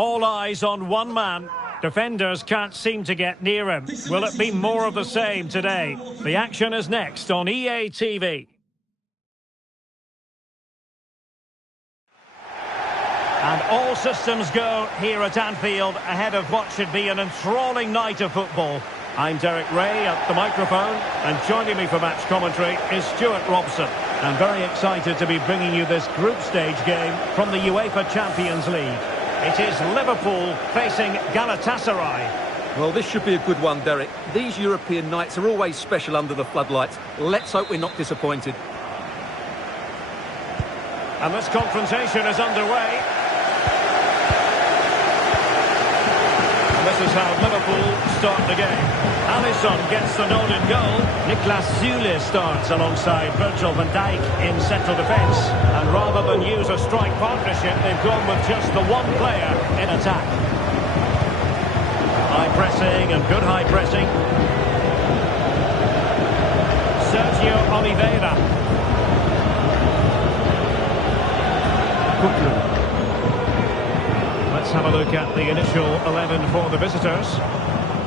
All eyes on one man. Defenders can't seem to get near him. Will it be more of the same today? The action is next on EA TV. And all systems go here at Anfield ahead of what should be an enthralling night of football. I'm Derek Ray at the microphone, and joining me for match commentary is Stuart Robson. I'm very excited to be bringing you this group stage game from the UEFA Champions League. It is Liverpool facing Galatasaray. Well, this should be a good one, Derek. These European nights are always special under the floodlights. Let's hope we're not disappointed. And this confrontation is underway. And this is how Liverpool start the game. Alisson gets the nod in goal. Niklas Süle starts alongside Virgil van Dijk in central defence. And rather than use a strike partnership, they've gone with just the one player in attack. High pressing and good high pressing. Sergio Oliveira. Kukulkan. Let's have a look at the initial 11 for the visitors.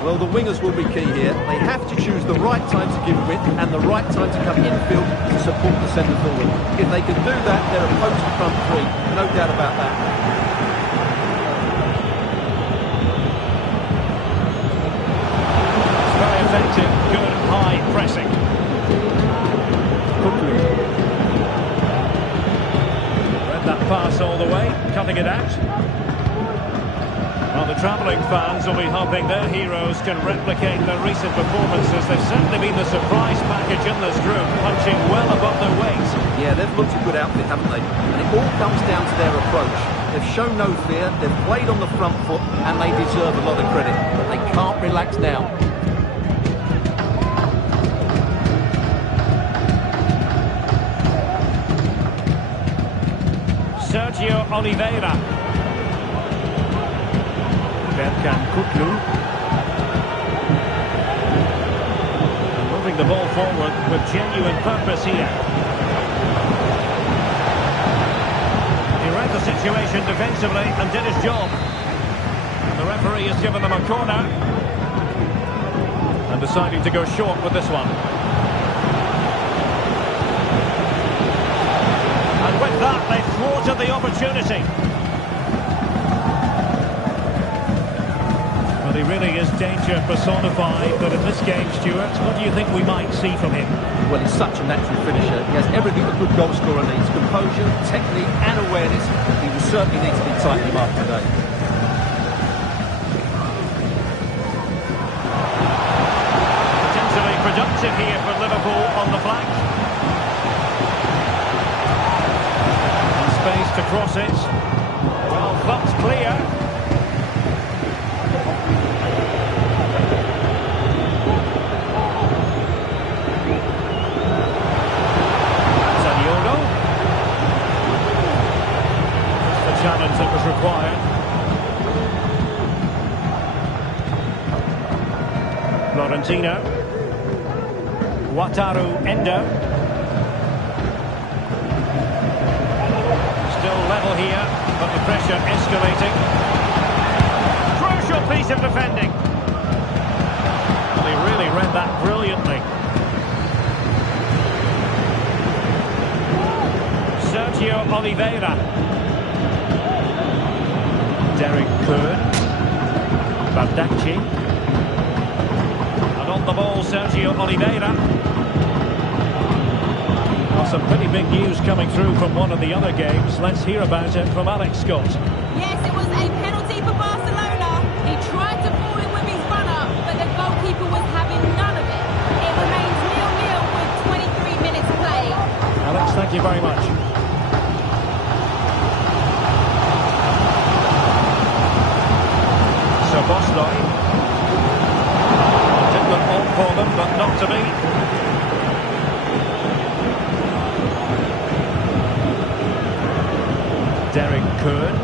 Well, the wingers will be key here. They have to choose the right time to give width and the right time to come infield to support the centre forward. If they can do that, they're a potent front three. No doubt about that. It's very effective, good high pressing. Read that pass all the way, cutting it out. Well, the travelling fans will be hoping their heroes can replicate their recent performances. They've certainly been the surprise package in this group, punching well above their weight. Yeah, they've looked a good outfit, haven't they? And it all comes down to their approach. They've shown no fear, they've played on the front foot, and they deserve a lot of credit. But they can't relax now. Sergio Oliveira. Kukulkan. Moving the ball forward with genuine purpose here. He read the situation defensively and did his job. And the referee has given them a corner. And deciding to go short with this one. And with that, they thwarted the opportunity. He really is danger personified, but in this game, Stuart, what do you think we might see from him? Well, he's such a natural finisher. He has everything a good goal scorer needs. Composure, technique and awareness. He will certainly need to be tightening him up today. Potentially productive here for Liverpool on the flank. And space to cross it. Well, that's clear. Challenge that was required. Florentino. Wataru Endo. Still level here, but the pressure escalating. Crucial piece of defending. Well, he really read that brilliantly. Sergio Oliveira. Derek Kuhn, Bardacci, and on the ball Sergio Oliveira. Well, some pretty big news coming through from one of the other games. Let's hear about it from Alex Scott. Yes, it was a penalty for Barcelona. He tried to fall in with his runner, but the goalkeeper was having none of it. It remains 0-0 with 23 minutes played. Alex, thank you very much. Bosloy. Did look on for them, but not to be. Derek Kuhn.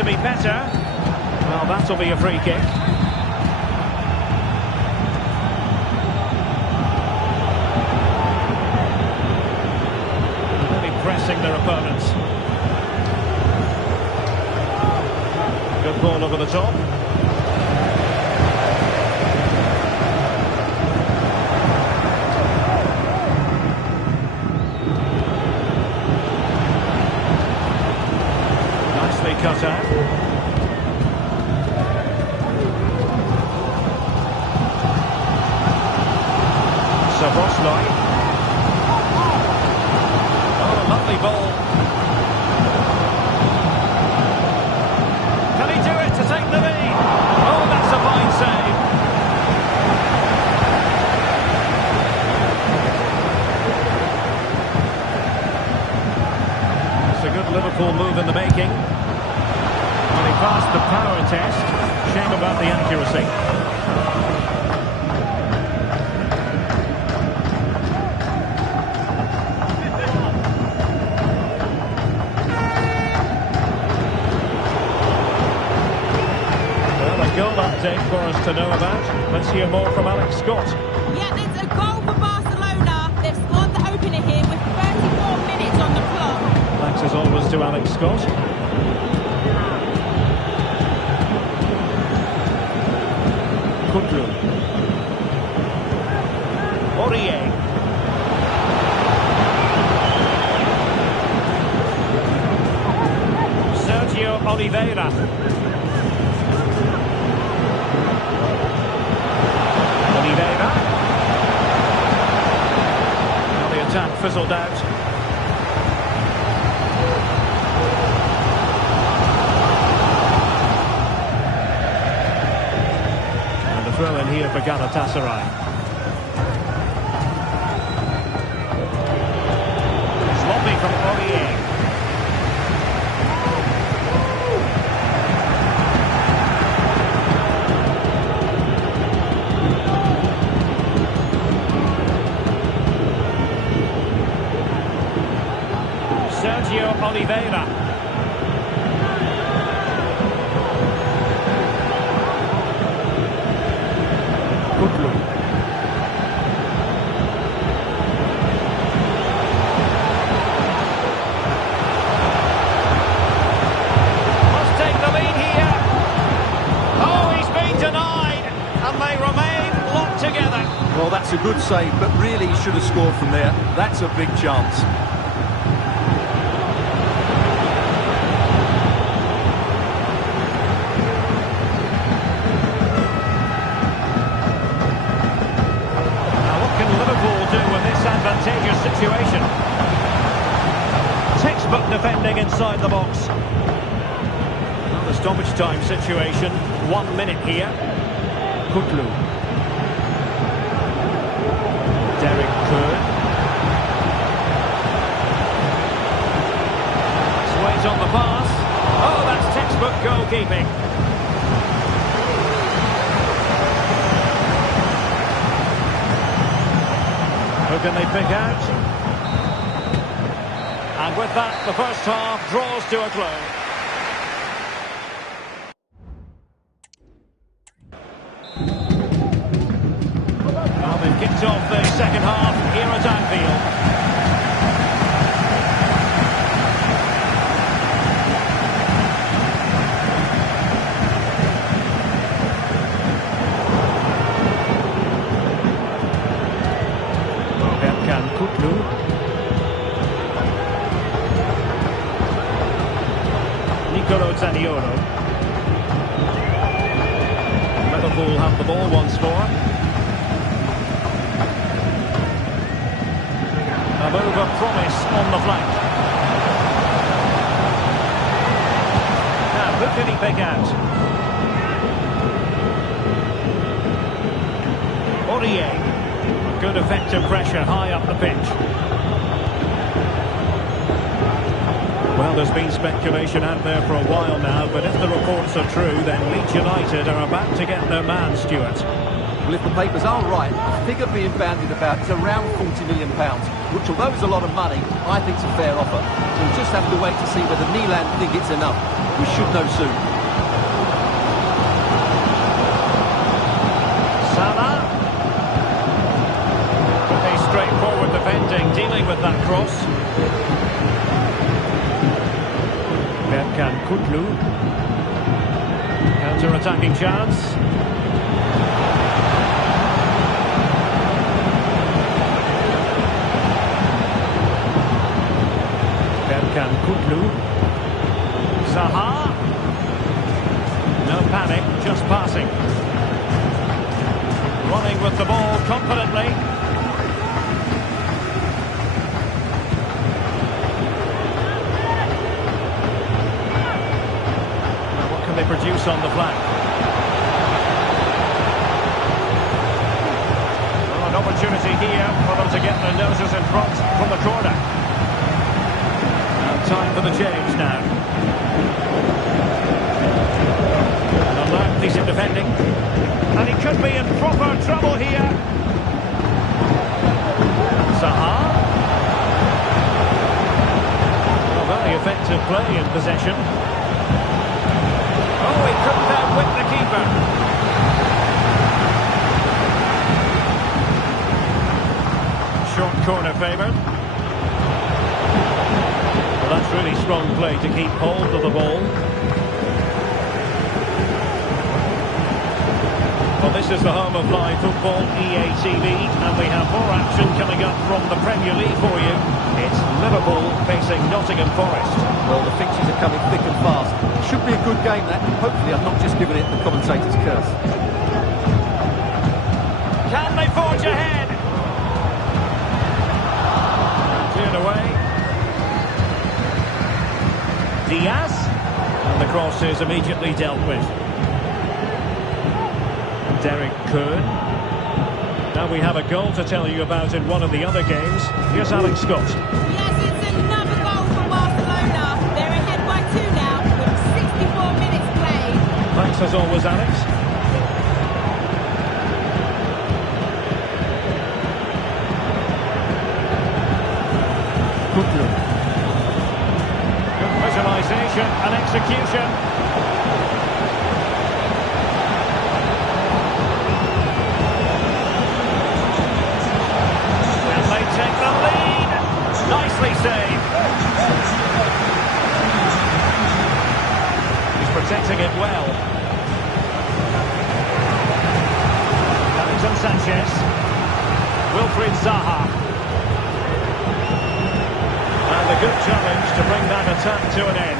to be better. Well, that'll be a free kick. Really pressing their opponents. Good ball over the top. Nicely cut out. Savosnoy. Oh, lovely ball. Can he do it to take the lead? Oh, that's a fine save. It's a good Liverpool move in the making. Well, he passed the power test. Shame about the accuracy. Goal update for us to know about. Let's hear more from Alex Scott. Yeah, it's a goal for Barcelona. They've scored the opener here with 34 minutes on the clock. Thanks as always to Alex Scott. Kukulkan. Aurier. Sergio Oliveira. Now the attack fizzled out. And the throw in here for Galatasaray. Sloppy from Aurier. Sergio Oliveira. Kukulkan. Must take the lead here. Oh, he's been denied, and they remain locked together. Well, that's a good save, but really he should have scored from there. That's a big chance. Advantageous situation. Textbook defending inside the box. Well, the stoppage time situation. 1 minute here. Kukulkan. Derek Kerr. Sways on the pass. Oh, that's textbook goalkeeping. Who can they pick out? And with that, the first half draws to a close. Well, they've kicked off the second half here at Anfield. Kukulkan. Nicolo Zaniolo. Liverpool have the ball once more. A move of promise on the flank. Now, who can he pick out? Aurier. Good effective pressure high up the pitch. Well, there's been speculation out there for a while now, but if the reports are true, then Leeds United are about to get their man, Stuart. Well, if the papers are right, the figure being bandied about is around £40 million, which, although is a lot of money, I think it's a fair offer. We'll just have to wait to see whether Milan think it's enough. We should know soon. Salah. Pretty straightforward defending, dealing with that cross. Kukulkan. Counter-attacking chance. Kukulkan. Zaha. No panic, just passing. Running with the ball confidently. Now what can they produce on the flank? Well, an opportunity here for them to get their noses in front from the corner. Time for the change now. An alert piece of defending. And he could be in proper trouble here. Zaha. A very effective play in possession. Oh, he couldn't outwit the keeper. Short corner favoured. That's really strong play to keep hold of the ball. Well, this is the home of live football, EA TV, and we have more action coming up from the Premier League for you. It's Liverpool facing Nottingham Forest. Well, the fixtures are coming thick and fast. Should be a good game, that. Hopefully I'm not just giving it the commentator's curse. Can they forge ahead? Cleared away. Diaz, and the cross is immediately dealt with. Derek Kuhn. Now we have a goal to tell you about in one of the other games. Here's Alex Scott. Yes, it's another goal for Barcelona. They're ahead by 2 now with 64 minutes played. Thanks as always, Alex. Kukulkan. Visualisation and execution. And they take the lead. Nicely saved. He's protecting it well. Davinson Sanchez. Wilfried Zaha. And a good challenge to bring that attack to an end.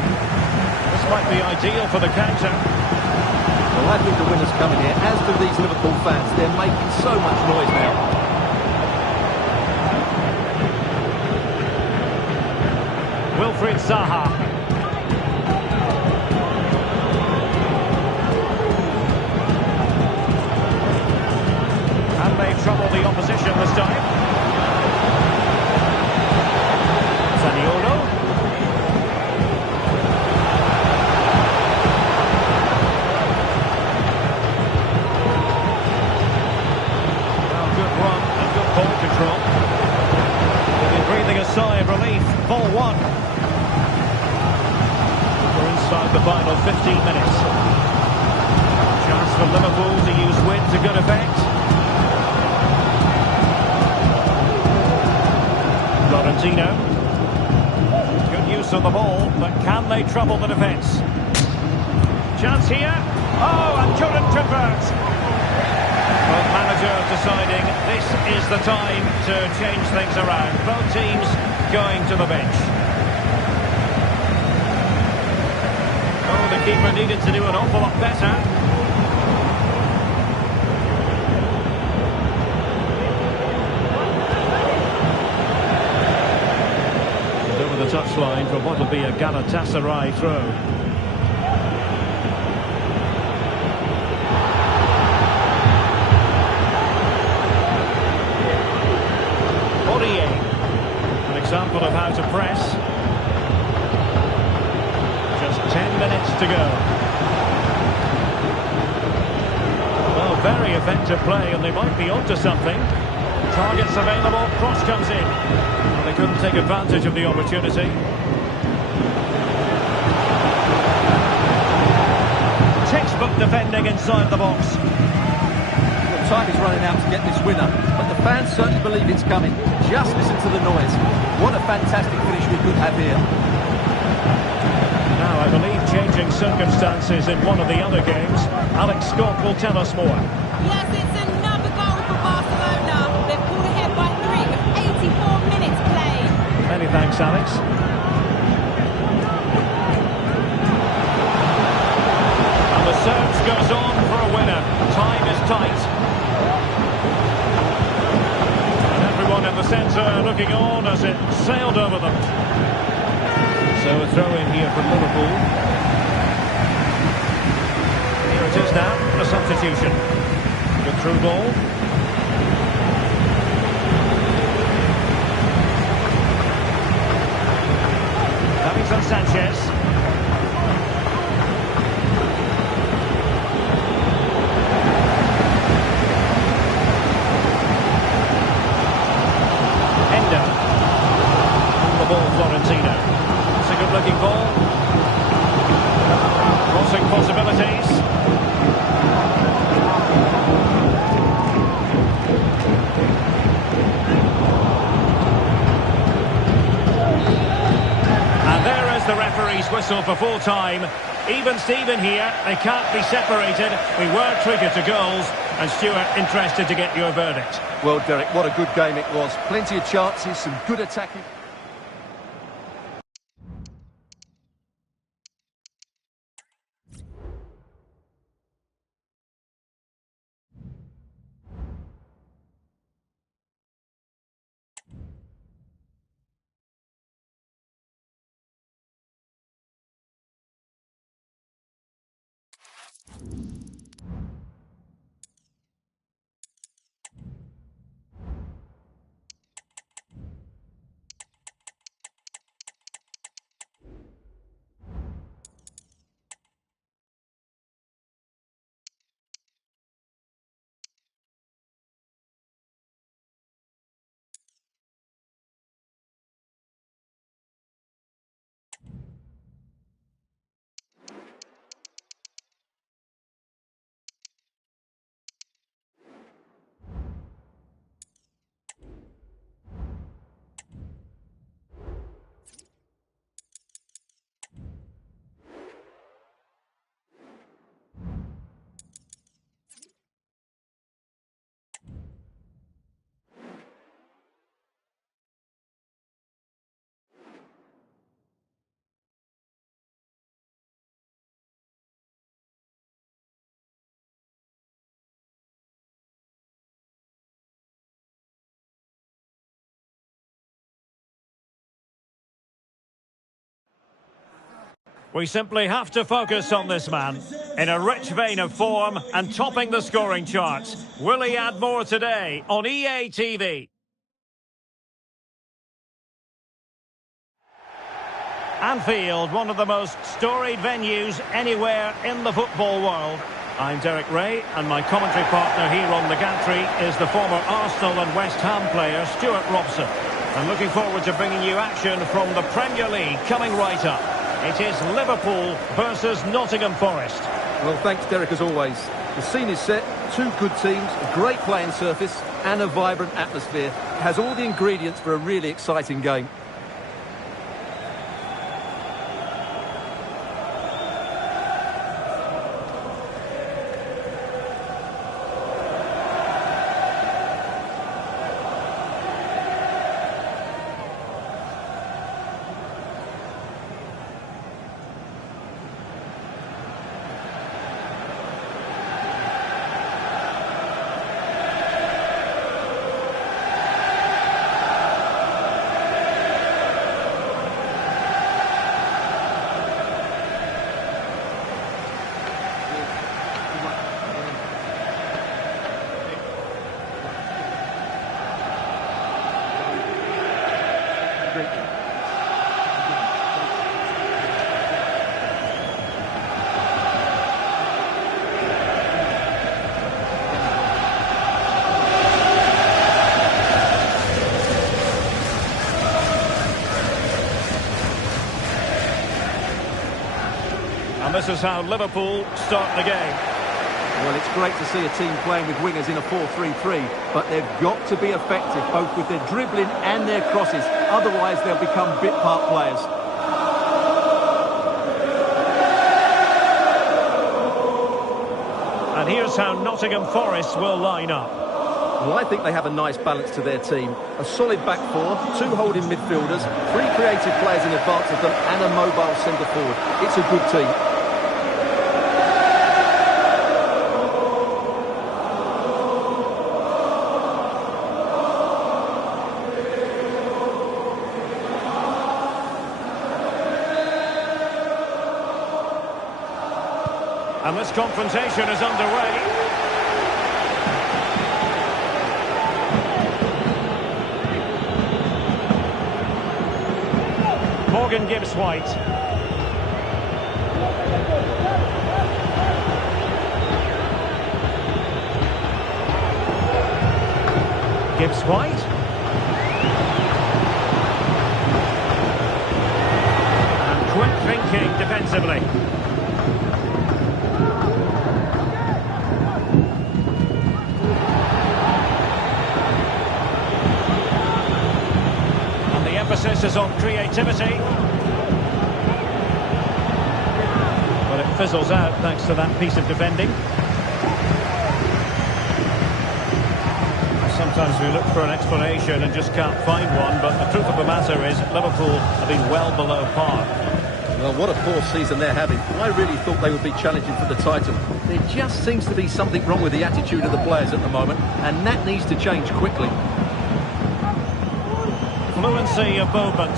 This might be ideal for the counter. Well, I think the winner's coming here, as do these Liverpool fans. They're making so much noise now. Wilfried Zaha. And they trouble the opposition this time. Sigh of relief, ball one. We're inside the final 15 minutes. Chance for Liverpool to use win to good effect. Florentino. Good use of the ball, but can they trouble the defence? Chance here. Oh, and couldn't convert. Well, manager deciding this is the time to change things around. Both teams going to the bench. Oh, the keeper needed to do an awful lot better. And over the touchline for what will be a Galatasaray throw. Example of how to press. Just 10 minutes to go. Well, very effective play, and they might be onto something. Targets available, cross comes in. Well, they couldn't take advantage of the opportunity. textbook defending inside the box. Well, time is running out to get this winner, but the fans certainly believe it's coming. Just listen to the noise. What a fantastic finish we could have here. Now, I believe changing circumstances in one of the other games. Alex Scott will tell us more. Yes, it's another goal for Barcelona. They've pulled ahead by 3 with 84 minutes played. Many thanks, Alex. And the search goes on for a winner. Time is tight. And everyone in the centre looking on as it sailed over them. So a throw in here for Liverpool. Here it is now, a substitution. Good through ball. Davinson Sanchez. Endo. On the ball, Florentino. It's a good-looking ball. Crossing possibilities. And there is the referee's whistle for full time. Even Steven here, they can't be separated. We were treated to goals. And Stuart, interested to get your verdict. Well, Derek, what a good game it was. Plenty of chances, some good attacking. We simply have to focus on this man. In a rich vein of form and topping the scoring charts. Will he add more today on EA TV? Anfield, one of the most storied venues anywhere in the football world. I'm Derek Ray, and my commentary partner here on the gantry is the former Arsenal and West Ham player Stuart Robson. I'm looking forward to bringing you action from the Premier League coming right up. It is Liverpool versus Nottingham Forest. Well, thanks, Derek, as always. The scene is set, two good teams, a great playing surface and a vibrant atmosphere. It has all the ingredients for a really exciting game. this is how Liverpool start the game. Well, it's great to see a team playing with wingers in a 4-3-3, but they've got to be effective, both with their dribbling and their crosses. Otherwise, they'll become bit-part players. And here's how Nottingham Forest will line up. Well, I think they have a nice balance to their team. A solid back four, two holding midfielders, three creative players in advance of them, and a mobile centre-forward. It's a good team. And this confrontation is underway. Morgan Gibbs White. Gibbs White. And quick thinking defensively. Emphasis is on creativity, but it fizzles out thanks to that piece of defending. Sometimes we look for an explanation and just can't find one, but the truth of the matter is Liverpool have been well below par. Well, what a poor season they're having. I really thought they would be challenging for the title. There just seems to be something wrong with the attitude of the players at the moment, and that needs to change quickly. Fluency of movement.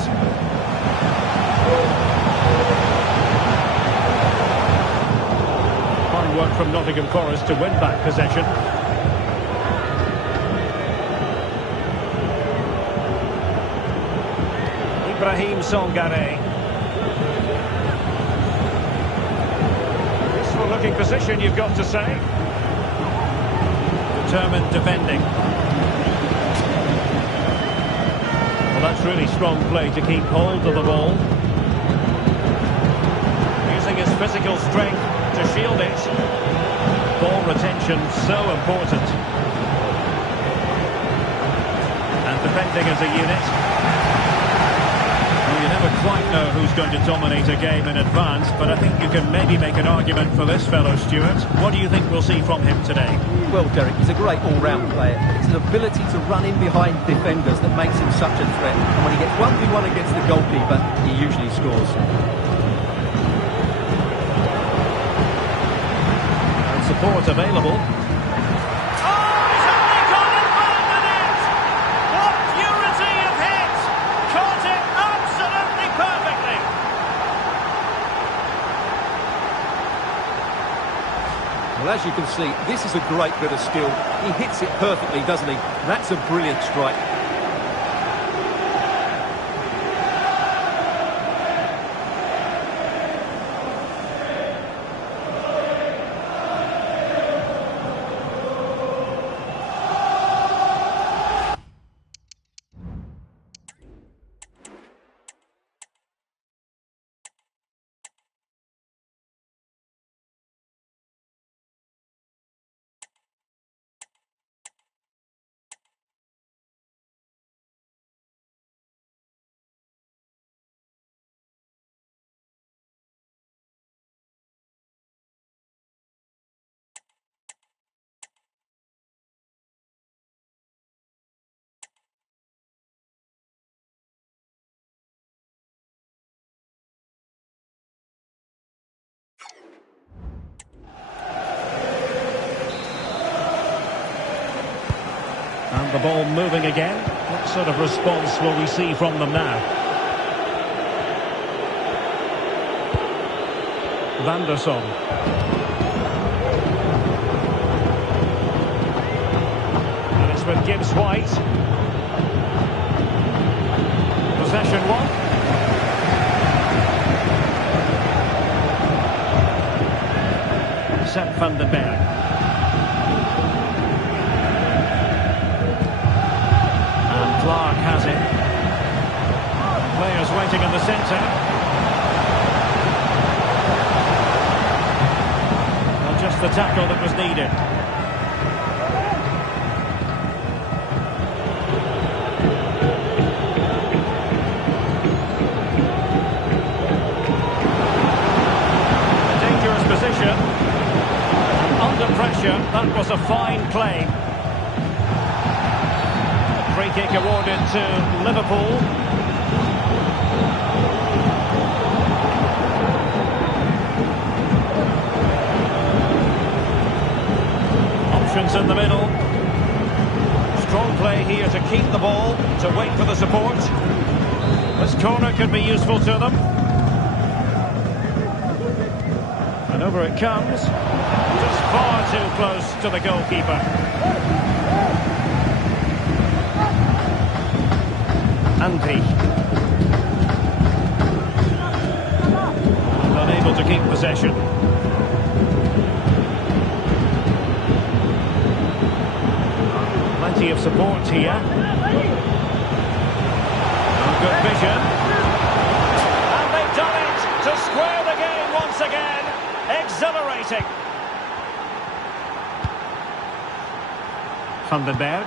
Fine work from Nottingham Forest to win back possession. Ibrahim Songare. Useful looking position, you've got to say. Determined defending. That's really strong play to keep hold of the ball. Using his physical strength to shield it. Ball retention so important. And defending as a unit. Well, you never quite know who's going to dominate a game in advance, but I think you can maybe make an argument for this fellow, Stuart. What do you think we'll see from him today? Well, Derek, he's a great all-round player. It's an ability to run in behind defenders that makes him such a threat. And when he gets 1v1 against the goalkeeper, he usually scores. And support available. Well, as you can see, this is a great bit of skill. He hits it perfectly, doesn't he? That's a brilliant strike. And the ball moving again. What sort of response will we see from them now? Van der Son. And it's with Gibbs White. Possession one. Sepp van den Berg. Clark has it. Players waiting in the centre. the tackle that was needed. A dangerous position. And under pressure, that was a fine claim. Free kick awarded to Liverpool. Options in the middle. Strong play here to keep the ball, to wait for the support. This corner could be useful to them. And over it comes. Just far too close to the goalkeeper. Andy. Unable to keep possession. Plenty of support here. Good vision. And they've done it to square the game once again. Exhilarating. Vandenberg.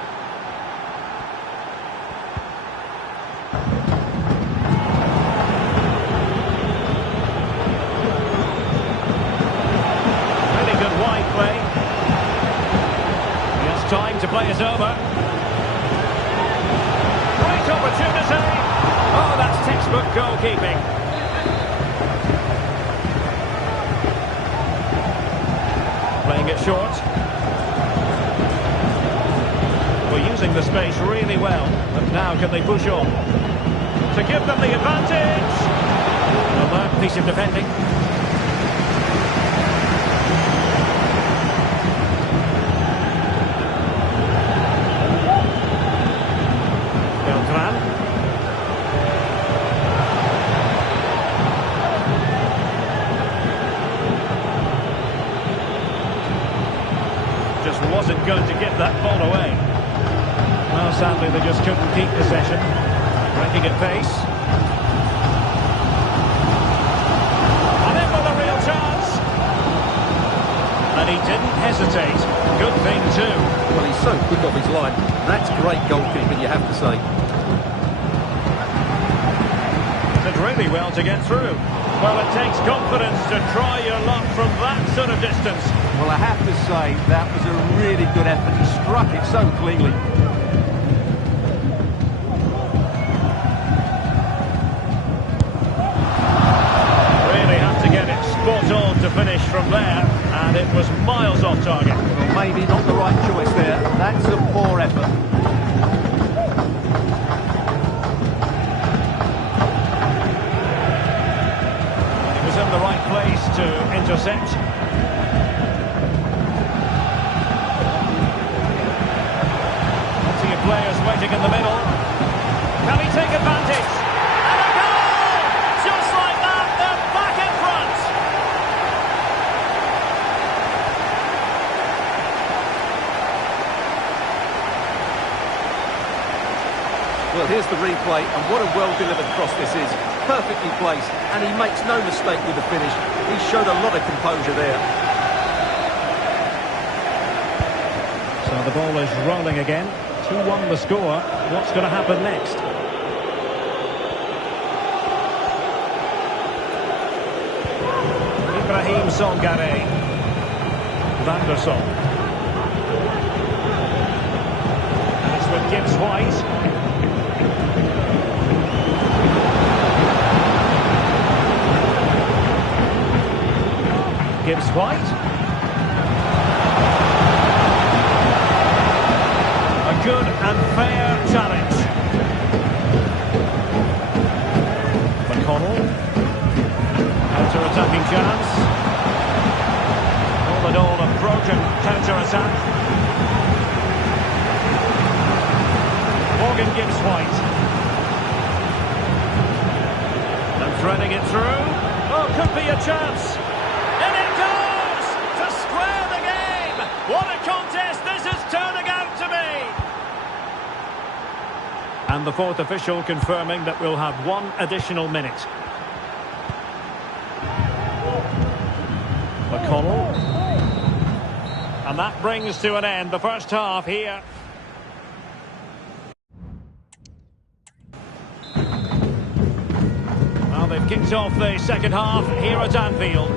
Time to play is over. Great opportunity. Oh, that's textbook goalkeeping. Playing it short. We're using the space really well. But now can they push on? To give them the advantage. A learned piece of defending. Just wasn't going to give that ball away. Well, sadly, they just couldn't keep possession. Breaking at pace. And in with a real chance. And he didn't hesitate. Good thing, too. Well, he's so quick off his line. That's great goalkeeping, you have to say. Did really well to get through. Well, it takes confidence to try your luck from that sort of distance. Well, I have to say, that was a really good effort. He struck it so cleanly. Really had to get it spot on to finish from there, and it was miles off target. Well, maybe not the right choice there. That's a poor effort. He was in the right place to intercept. Players waiting in the middle. Can he take advantage? And a goal! Just like that, they're back in front. Well, here's the replay, and what a well-delivered cross this is. Perfectly placed, and he makes no mistake with the finish. He showed a lot of composure there. So the ball is rolling again. 2-1 the score. What's going to happen next? Ibrahim Songare. Van der Sar. And it's with Gibbs White. Gibbs White. Good and fair challenge. McConnell. Counter-attacking chance. All in all, a broken counter-attack. Morgan Gibbs White. And threading it through. Oh, could be a chance. And it goes to square the game. What a contest this is turning out to be. And the fourth official confirming that we'll have one additional minute. McConnell. And that brings to an end the first half here. Well, they've kicked off the second half here at Anfield.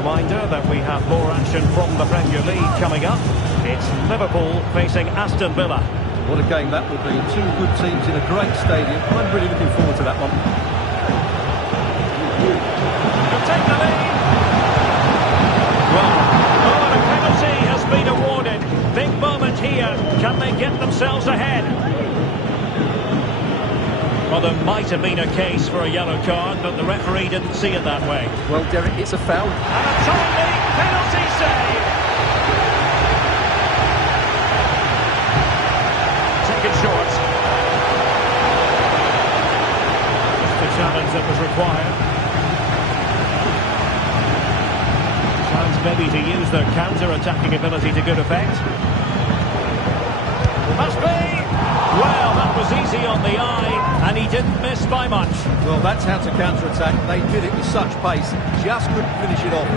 Reminder that we have more action from the Premier League coming up. It's Liverpool facing Aston Villa. What a game that will be. Two good teams in a great stadium. I'm really looking forward to that one. They'll take the lead. Well, and a penalty has been awarded. Big moment here. Can they get themselves ahead? Well, there might have been a case for a yellow card, but the referee didn't see it that way. Well, Derek, it's a foul. And a timely penalty save. Taken short. Just the challenge that was required. Chance maybe to use their counter-attacking ability to good effect. Must be. Well, that was easy on the eye, and he didn't miss by much. Well, that's how to counter-attack. They did it with such pace, just couldn't finish it off.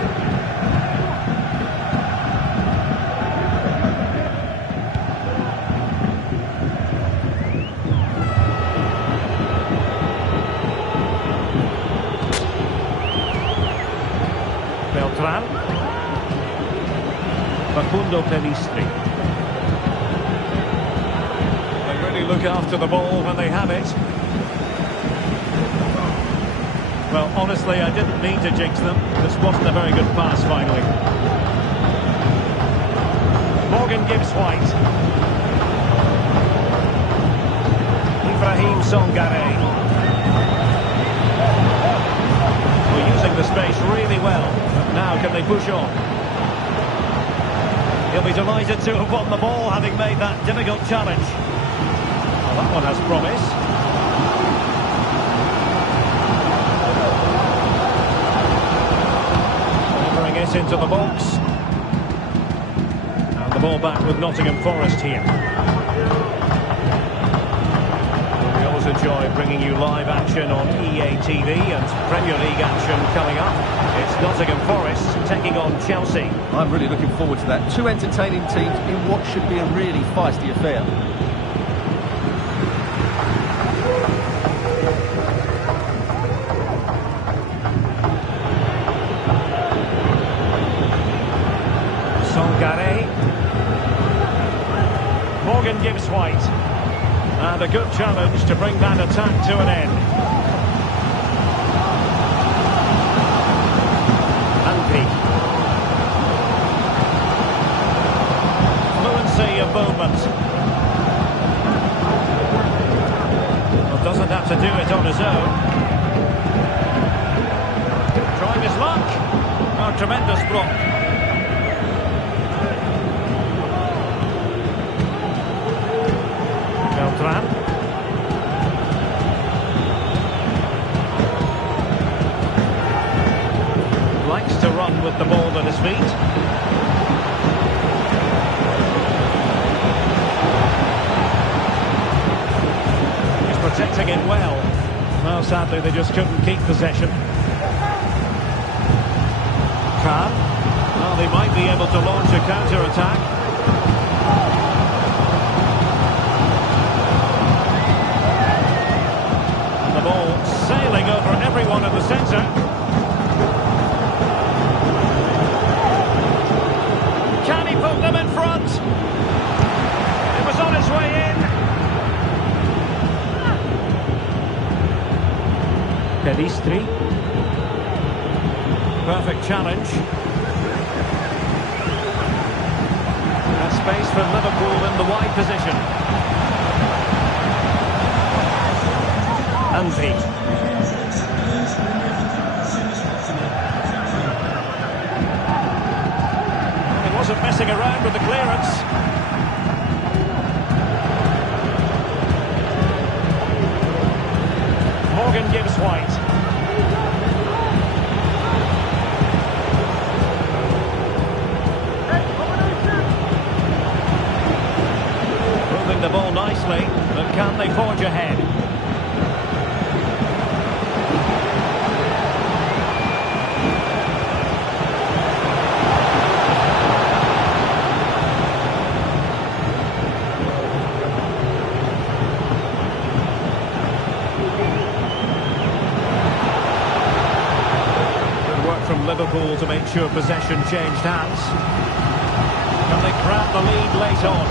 Beltran. Facundo Pelistri. Look after the ball when they have it. Well, honestly, I didn't mean to jinx them. This wasn't a very good pass, finally. Morgan gives White. Ibrahim Songare. We're using the space really well. But now, can they push on? He'll be delighted to have won the ball, having made that difficult challenge. That one has promise. Delivering it into the box. And the ball back with Nottingham Forest here. We always enjoy bringing you live action on EA TV and Premier League action coming up. It's Nottingham Forest taking on Chelsea. I'm really looking forward to that. Two entertaining teams in what should be a really feisty affair. Morgan gives White. And a good challenge to bring that attack to an end. Anpi. Fluency of movement. Well, doesn't have to do it on his own. Trying his luck. Oh, tremendous block. Beltran. Likes to run with the ball at his feet. He's protecting it well. Well, sadly, they just couldn't keep possession. Khan. Well, they might be able to launch a counter-attack. Ball sailing over everyone in the centre. Can he put them in front? It was on its way in. Pelistri. Perfect challenge. space for Liverpool in the wide position. Andy. He wasn't messing around with the clearance. Morgan gives White. Moving the ball nicely, but can they forge ahead? From Liverpool to make sure possession changed hands. Can they grab the lead late on?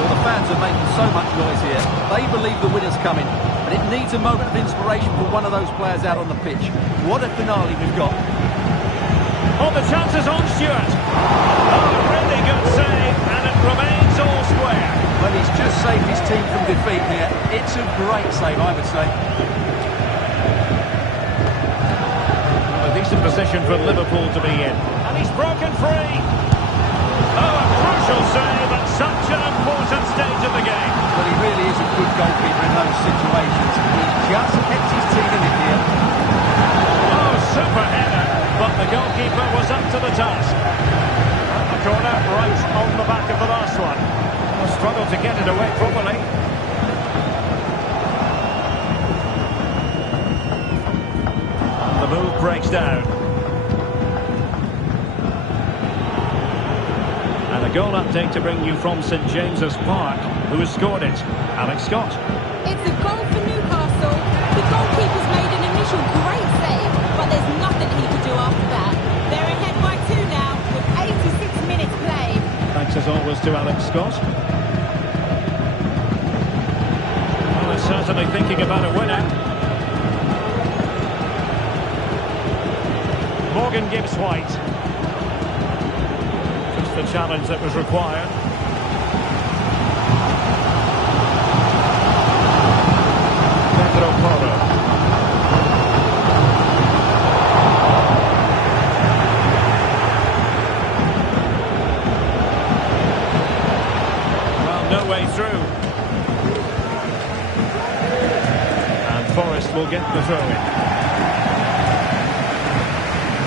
Well, the fans are making so much noise here. They believe the winner's coming, and it needs a moment of inspiration for one of those players out on the pitch. What a finale we've got. Oh, the chances on Stewart. Oh, a really good save, and it remains all square. Well, he's just saved his team from defeat here. It's a great save, I would say. Decent position for Liverpool to be in. And he's broken free. Oh, a crucial save at such an important stage of the game. But he really is a good goalkeeper in those situations. He's just kept his team in it here. Oh, super header. But the goalkeeper was up to the task. And the corner right on the back of the last one. Struggled to get it away properly. Move breaks down. And a goal update to bring you from St James's Park. Who has scored it? Alex Scott. It's a goal for Newcastle. The goalkeeper's made an initial great save, but there's nothing he could do after that. They're ahead by 2 now, with 86 minutes played. Thanks as always to Alex Scott. Well, they're certainly thinking about a winner. Morgan gives White. Just the challenge that was required. Pedro Porro. Well, no way through. And Forrest will get the throw-in.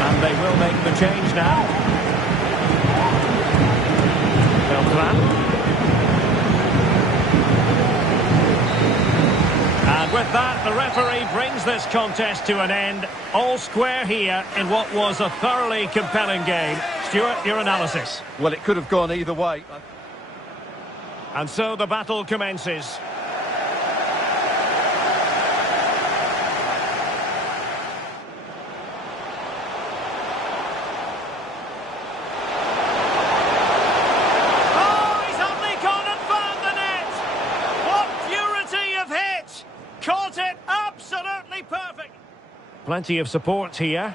And they will make the change now. Kukulkan. And with that, the referee brings this contest to an end. All square here in what was a thoroughly compelling game. Stuart, your analysis. Well, it could have gone either way. And so the battle commences. Caught it, absolutely perfect. Plenty of support here.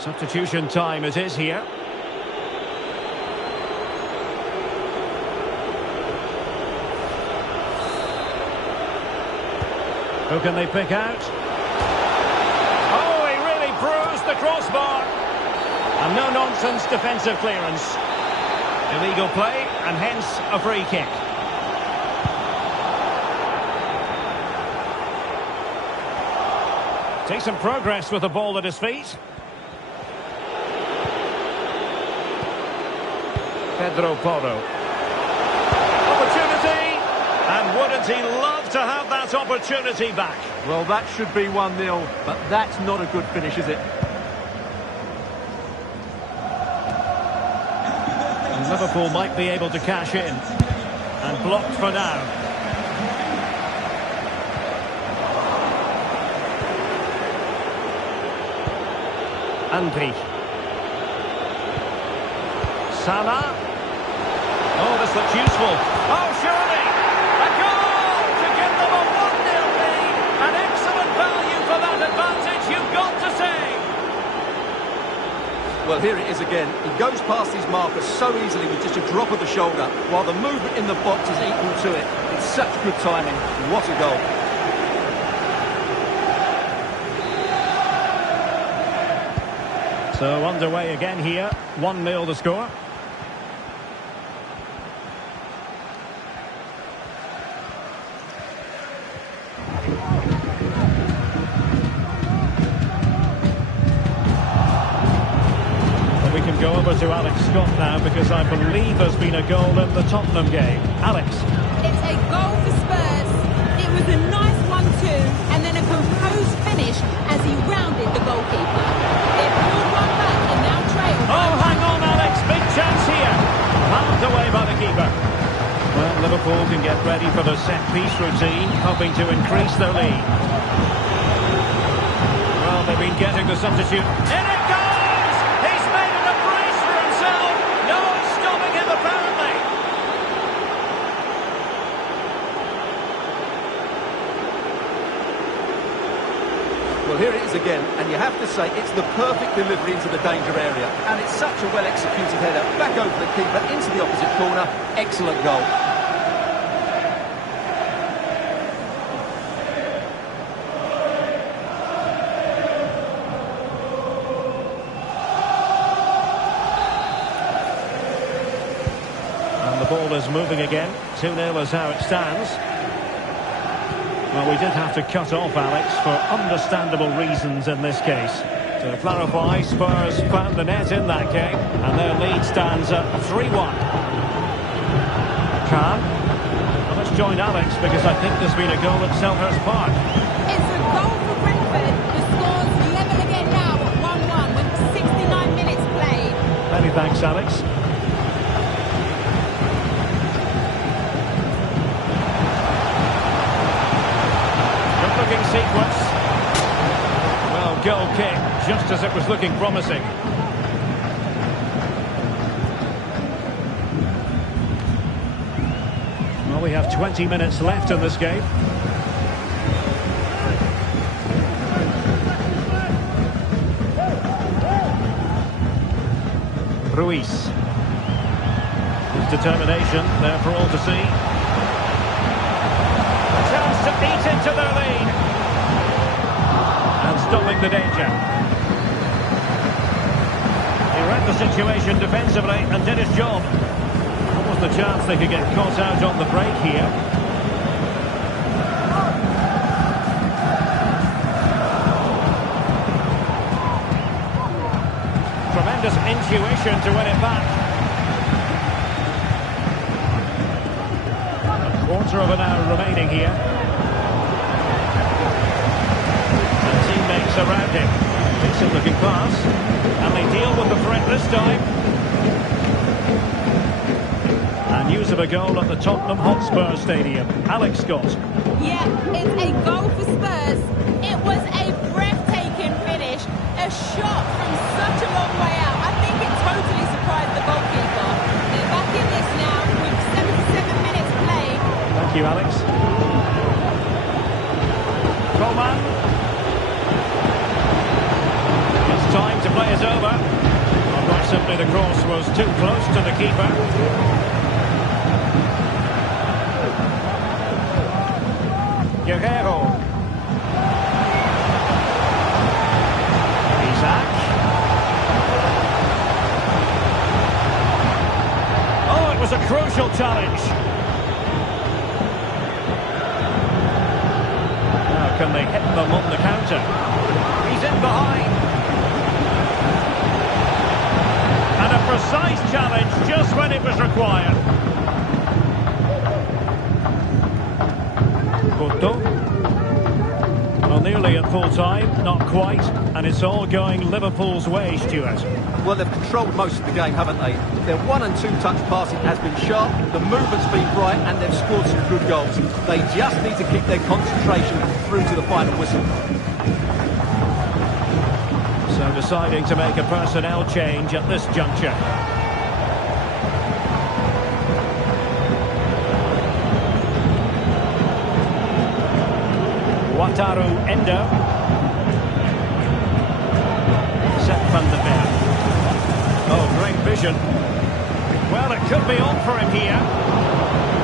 Substitution time it is here. Who can they pick out? Oh, he really bruised the crossbar. And no-nonsense defensive clearance. Illegal play, and hence a free kick. Decent progress with the ball at his feet. Pedro Porro. Opportunity! And wouldn't he love to have that opportunity back? Well, that should be 1-0, but that's not a good finish, is it? And Liverpool might be able to cash in. And blocked for now. Andri. Salah. Oh, this looks useful. Oh, surely! A goal to give them a 1-0 lead. An excellent value for that advantage, you've got to say. Well, here it is again. He goes past his marker so easily with just a drop of the shoulder, while the movement in the box is equal to it. It's such good timing. What a goal. So underway again here. 1-0 the score. We can go over to Alex Scott now because I believe there's been a goal in the Tottenham game. Alex. It's a goal for Spurs. It was a nice 1-2 and then a composed finish as he rounded the goalkeeper. They pulled one back and now trailed. Oh, hang on, Alex. Big chance here. Palmed away by the keeper. Well, Liverpool can get ready for the set-piece routine, hoping to increase their lead. Well, they've been getting the substitute. In it goes! He's made it a brace for himself. No one's stopping him, apparently. Well, here it is again, and you have to say it's the perfect delivery into the danger area. And it's such a well-executed header, back over the keeper, into the opposite corner. Excellent goal. And the ball is moving again. 2-0 is how it stands. Well, we did have to cut off Alex for understandable reasons in this case. To clarify, Spurs found the net in that game, and their lead stands at 3-1. Khan. Well, let's join Alex because I think there's been a goal at Selhurst Park. It's a goal for Brentford. The score's level again now at 1-1 with 69 minutes played. Many thanks, Alex. Looking sequence. Well, goal kick, just as it was looking promising. Well, we have 20 minutes left in this game. Ruiz. His determination there for all to see. Chance to eat into their lead. And stopping the danger. He read the situation defensively and did his job. What was the chance they could get caught out on the break here? Tremendous intuition to win it back. Quarter of an hour remaining here. And teammates around him. Decent looking pass. And they deal with the threat this time. And use of a goal at the Tottenham Hotspur Stadium. Alex Scott. Yeah, it's a goal for Spurs. It was a breathtaking finish. A shot from such a long way out. I think it totally surprised the goalkeeper. They're back in this now with 77 minutes played. Thank you, Alex. Coleman. It's time to to play it over. Well, quite simply, the cross was too close to the keeper. Guerrero. Isaac. Oh, it was a crucial challenge. Now, can they hit them on the counter? He's in behind. And a precise challenge just when it was required. Porto. Well, nearly at full time, not quite, and it's all going Liverpool's way, Stuart. Well, they've controlled most of the game, haven't they? Their 1- and 2-touch passing has been sharp, the movement's been bright, and they've scored some good goals. They just need to keep their concentration through to the final whistle. So deciding to make a personnel change at this juncture. Wataru Endo. Sepp van der Berg. Oh, great vision. Well, it could be on for him here.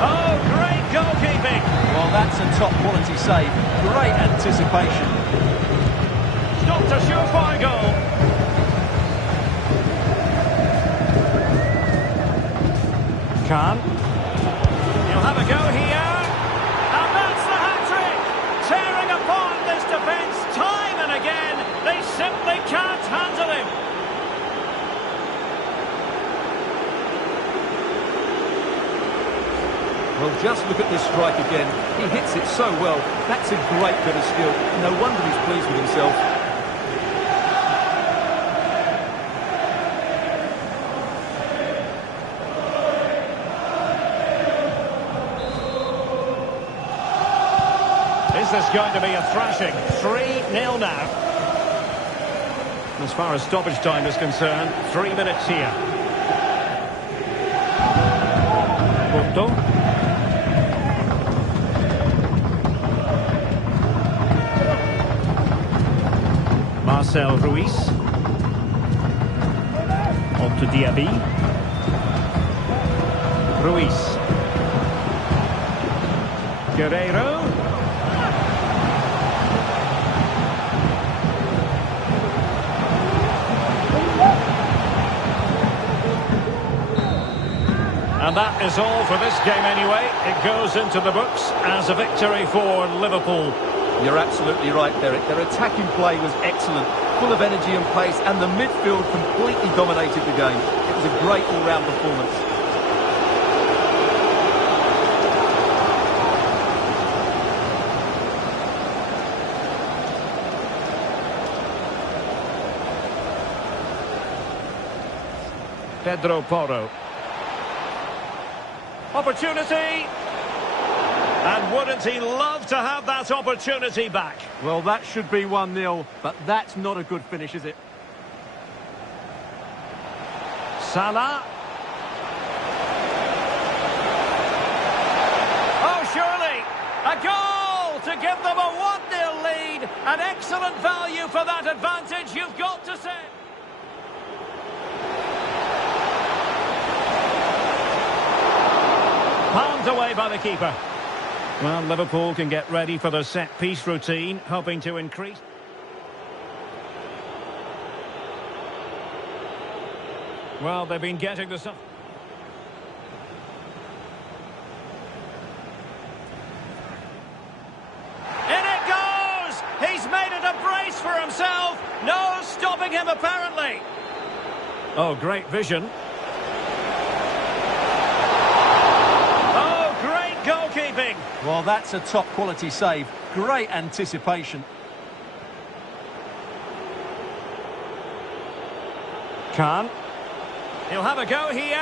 Oh, great goalkeeping. Well, that's a top-quality save. Great anticipation. Stopped a surefire goal. Khan. He'll have a go here. And that's the hat-trick. Tearing apart this defence time and again. They simply can't handle him. Well, just look at this strike again. He hits it so well. That's a great bit of skill. No wonder he's pleased with himself. Is this going to be a thrashing? 3-0 now. As far as stoppage time is concerned, 3 minutes here. Porto. Marcel Ruiz. On to Diaby. Ruiz. Guerrero. And that is all for this game anyway. It goes into the books as a victory for Liverpool. You're absolutely right, Derek. Their attacking play was excellent, full of energy and pace, and the midfield completely dominated the game. It was a great all-round performance. Pedro Porro. Opportunity! And wouldn't he love to have that opportunity back? Well, that should be 1-0, but that's not a good finish, is it? Salah. Oh, surely! A goal to give them a 1-0 lead. An excellent value for that advantage, you've got to say. Palmed away by the keeper. Well, Liverpool can get ready for the set-piece routine, hoping to increase. Well, they've been getting the... In it goes! He's made it a brace for himself. No stopping him, apparently. Oh, great vision. Goalkeeping. Well, that's a top-quality save. Great anticipation. Khan. He'll have a go here.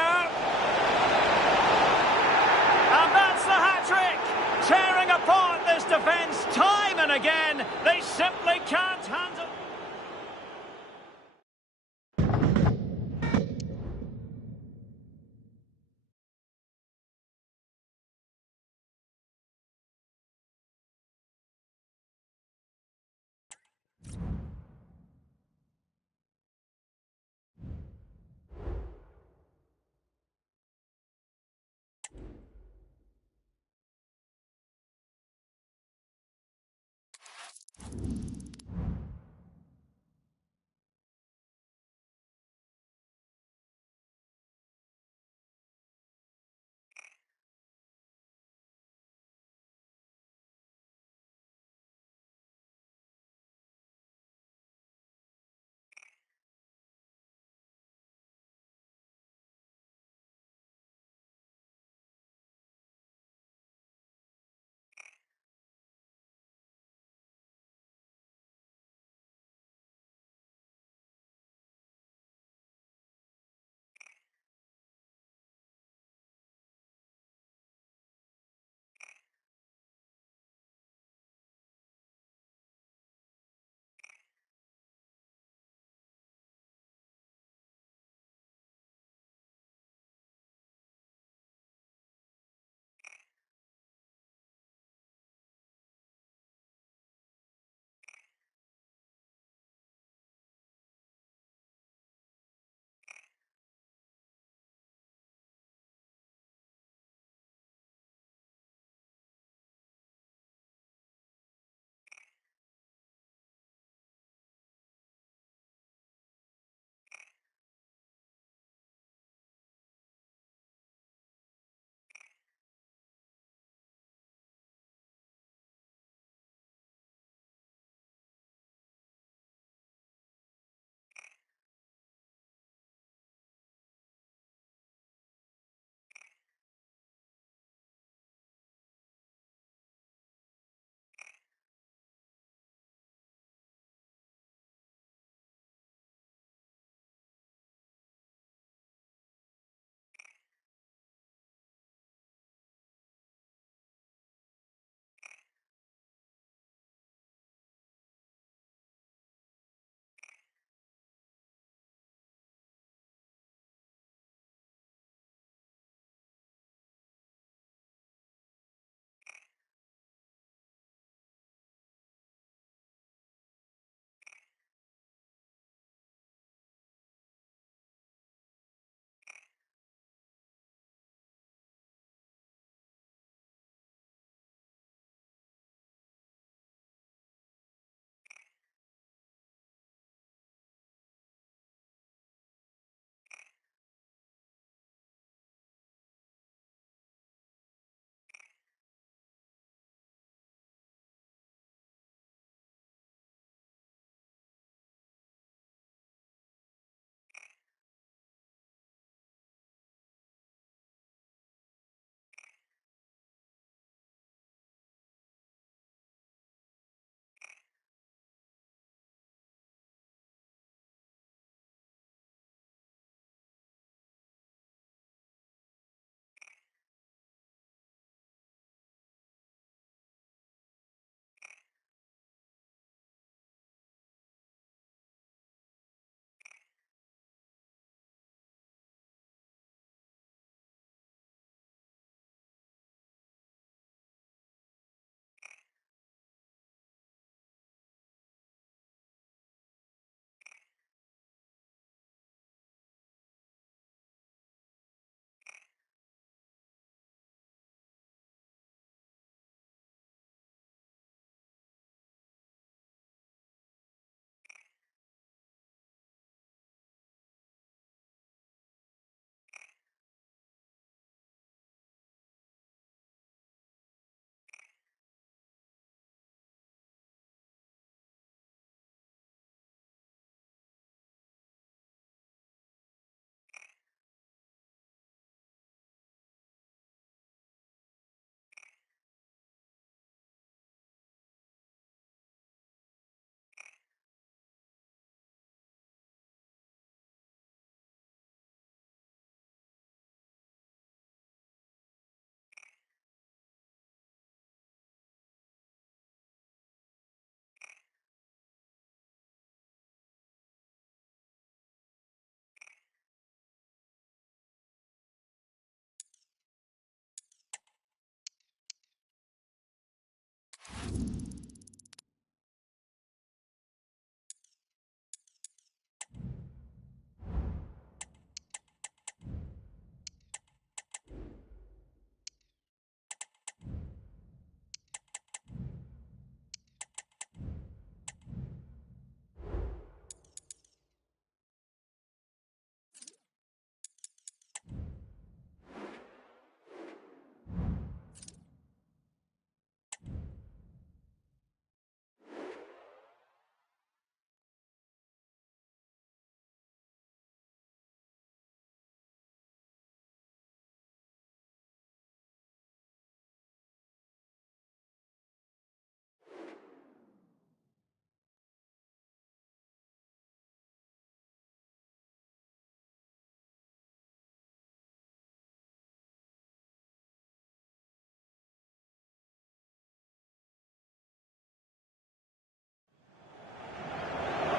And that's the hat-trick. Tearing apart this defence time and again. They simply can't handle...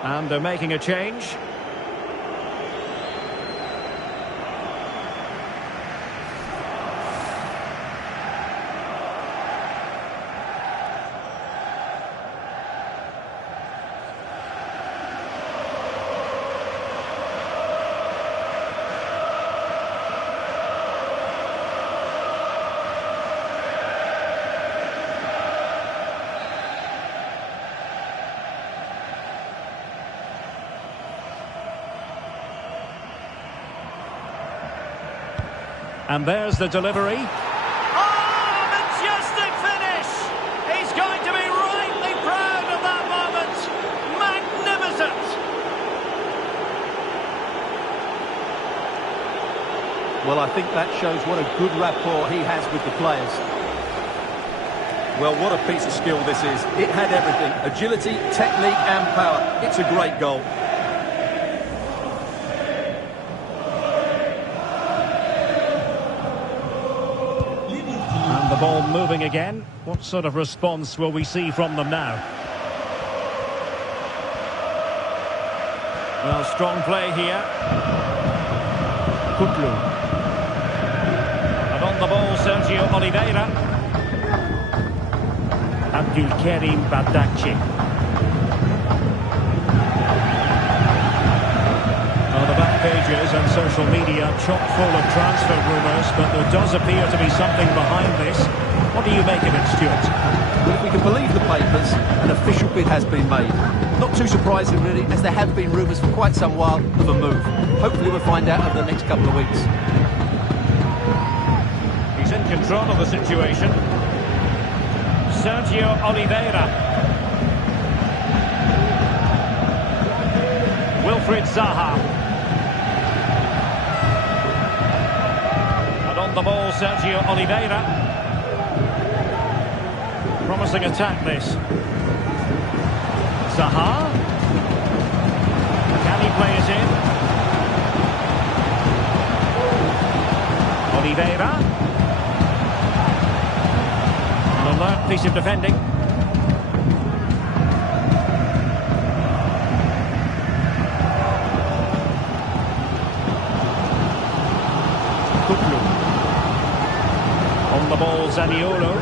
And they're making a change. And there's the delivery. Oh, majestic finish! He's going to be rightly proud of that moment. Magnificent! Well, I think that shows what a good rapport he has with the players. Well, what a piece of skill this is. It had everything. Agility, technique and power. It's a great goal. The ball moving again. What sort of response will we see from them now? Well, strong play here. Kukulkan. And on the ball, Sergio Oliveira. Abdulkarim Bardakci. The back pages and social media chock full of transfer rumours, but there does appear to be something behind this. What do you make of it, Stuart? Well, if we can believe the papers, an official bid has been made. Not too surprising, really, as there have been rumours for quite some while of a move. Hopefully we'll find out over the next couple of weeks. He's in control of the situation. Sergio Oliveira. Wilfried Zaha. The ball, Sergio Oliveira. Promising attack, this. Zaha. Can he play it in? Oliveira. An alert piece of defending. Kukulkan. On the ball, Zaniolo.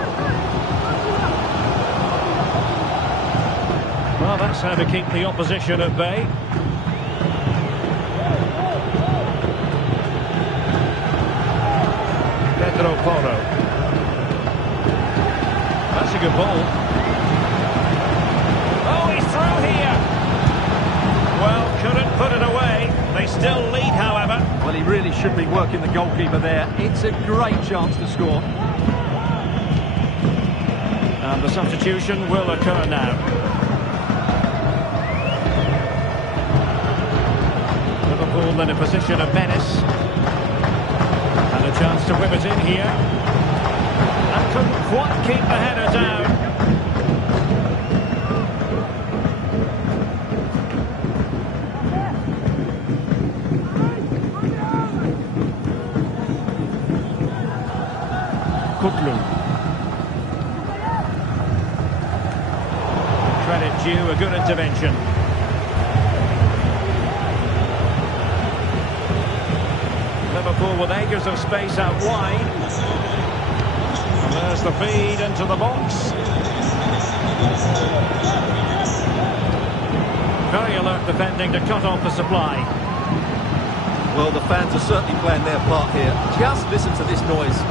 Well, that's how to keep the opposition at bay. Pedro Porro. That's a good ball. Oh, he's through here. Well, couldn't put it away. They still lead, however. Well, he really should be working the goalkeeper there. It's a great chance to score. And the substitution will occur now. Liverpool in a position of menace. And a chance to whip it in here. And couldn't quite keep the header down. Kukulkan. Credit due, a good intervention. Liverpool with acres of space out wide. And there's the feed into the box. Very alert defending to cut off the supply. Well, the fans are certainly playing their part here. Just listen to this noise.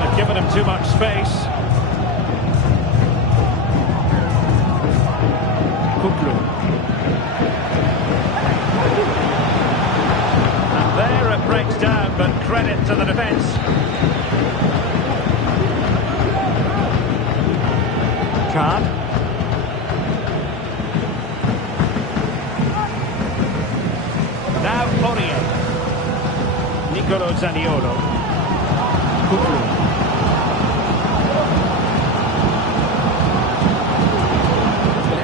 They've given him too much space. Kukulkan. And there it breaks down, but credit to the defence. Khan. Now Aurier. Nicolo Zaniolo. Kukulkan.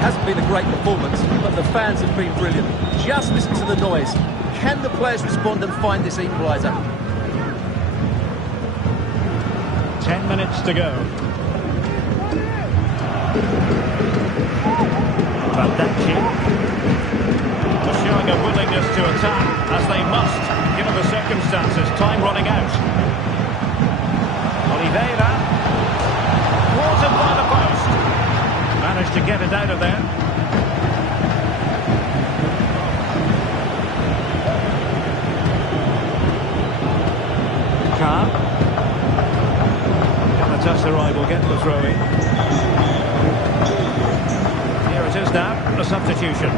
Hasn't been a great performance, but the fans have been brilliant. Just listen to the noise. Can the players respond and find this equaliser? 10 minutes to go. Bandacci was showing a willingness to attack, as they must, given the circumstances. Time running out. Oliveira. Thwarted by the post. Managed to get it out of there. Khan. Galatasaray will get the throw-in. Here it is now, a substitution.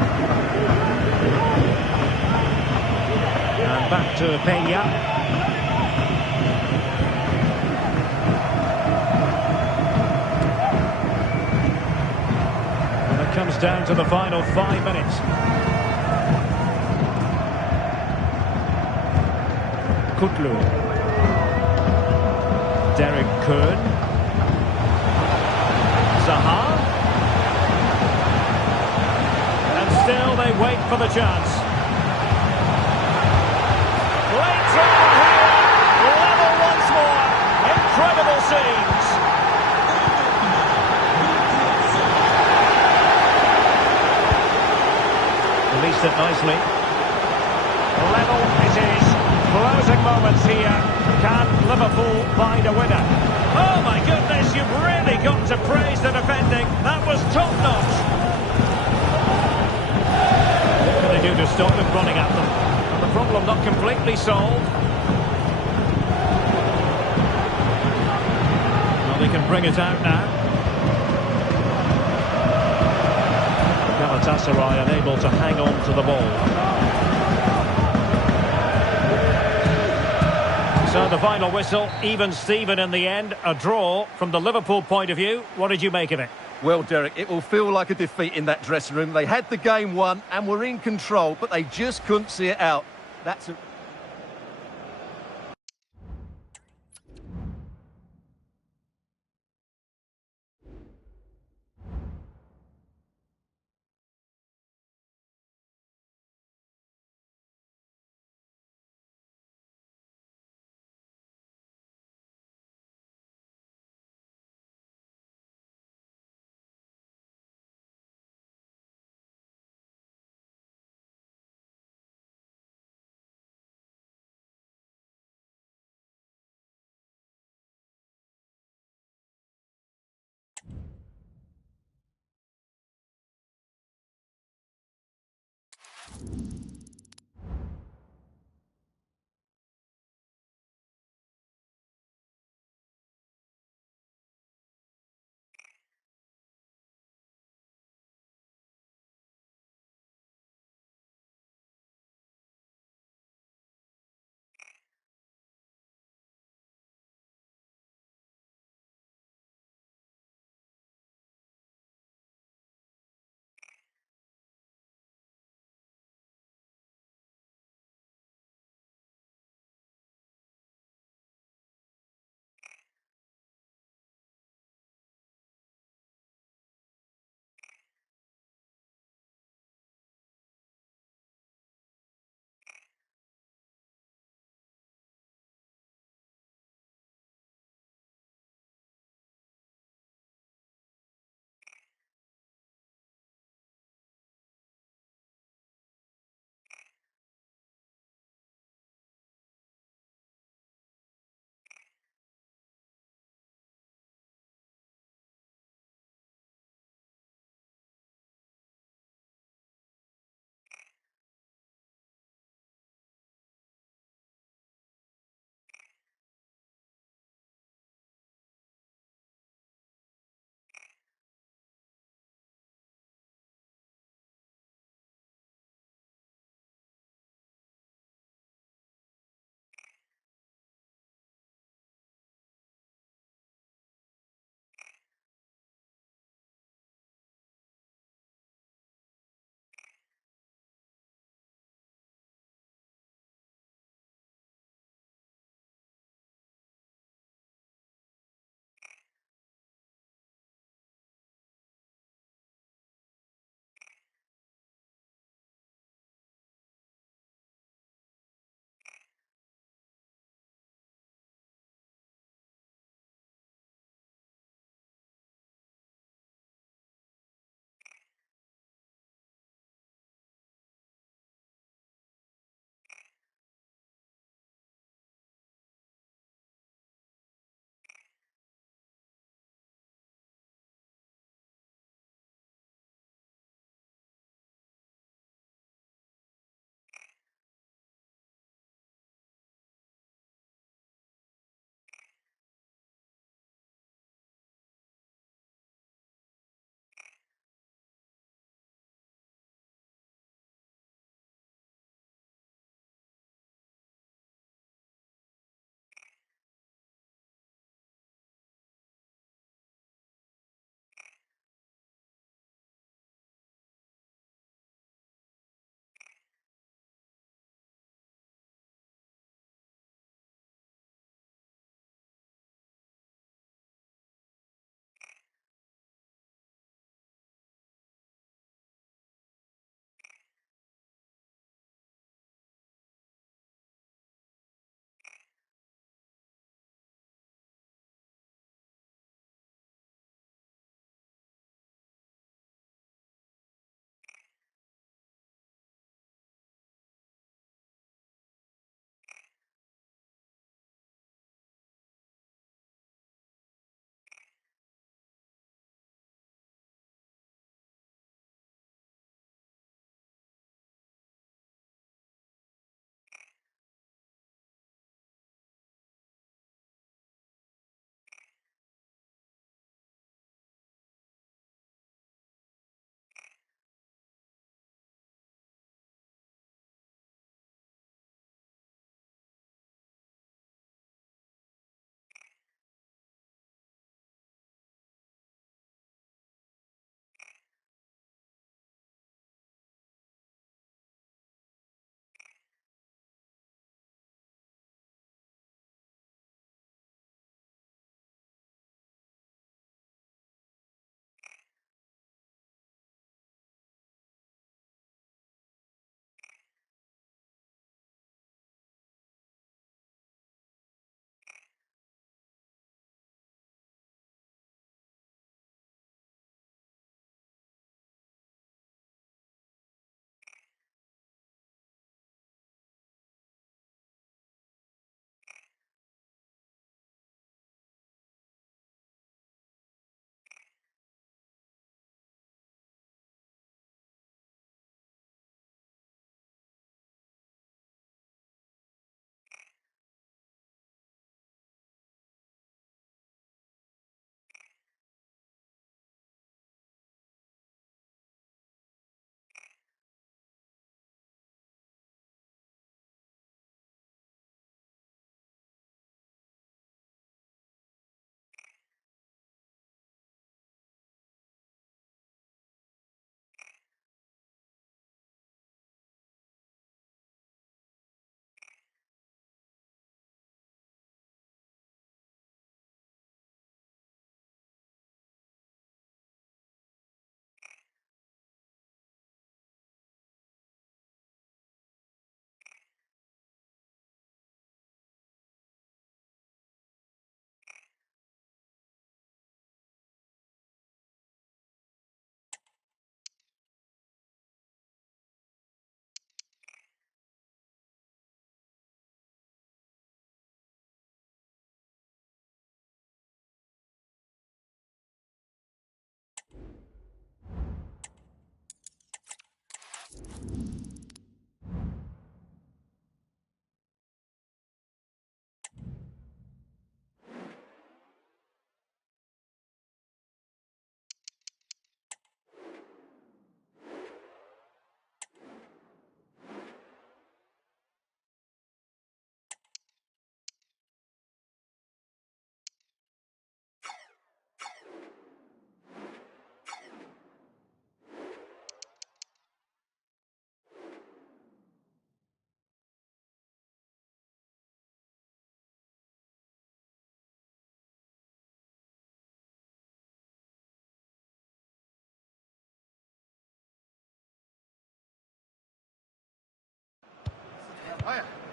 And back to Peña. And it comes down to the final 5 minutes. Kutlu. Derek Kern. Zaha. And still they wait for the chance. Great try here. Level once more. Incredible scenes. Released it nicely. Level it is. Closing moments here. Can Liverpool find a winner? Oh my goodness, you've really got to praise the defending. That was top-notch. What can they do to stop them running at them? Well, the problem not completely solved. Well, they can bring it out now. Galatasaray unable to hang on to the ball. So the final whistle, even Steven in the end, a draw. From the Liverpool point of view, what did you make of it? Well, Derek, it will feel like a defeat in that dressing room. They had the game won and were in control, but they just couldn't see it out. That's a...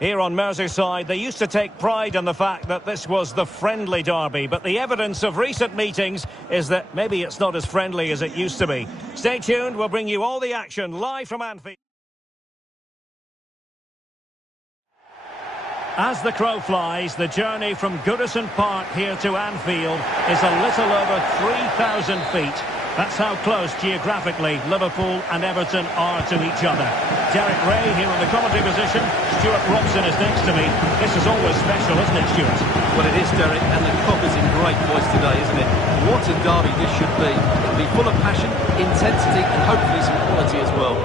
Here on Merseyside, they used to take pride in the fact that this was the friendly derby, but the evidence of recent meetings is that maybe it's not as friendly as it used to be. Stay tuned, we'll bring you all the action live from Anfield. As the crow flies, the journey from Goodison Park here to Anfield is a little over 3,000 feet. That's how close geographically Liverpool and Everton are to each other. Derek Ray here in the commentary position. Stuart Robson is next to me. This is always special, isn't it, Stuart? Well, it is, Derek, and the cop is in great voice today, isn't it? What a derby this should be. It'll be full of passion, intensity, and hopefully some quality as well.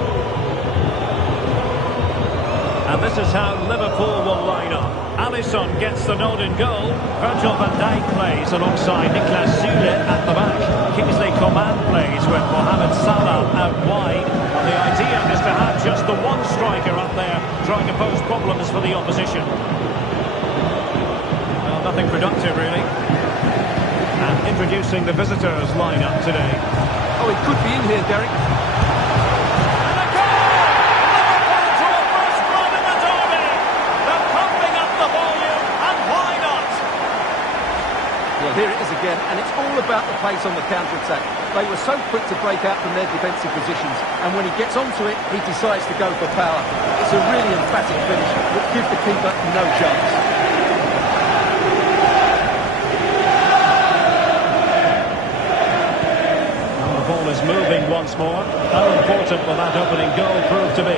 And this is how Liverpool will line up. Alisson gets the nod in goal. Virgil van Dijk plays alongside Niklas Süle at the back. Kingsley Coman plays with Mohamed Salah out wide. And the idea is to have just the one striker up there trying to pose problems for the opposition. Well, nothing productive, really. And introducing the visitors lineup today. Oh, he could be in here, Derek. Well, here it is again, and it's all about the pace on the counter-attack. They were so quick to break out from their defensive positions, and when he gets onto it, he decides to go for power. It's a really emphatic finish that gives the keeper no chance. Now the ball is moving once more. How important will that opening goal prove to be?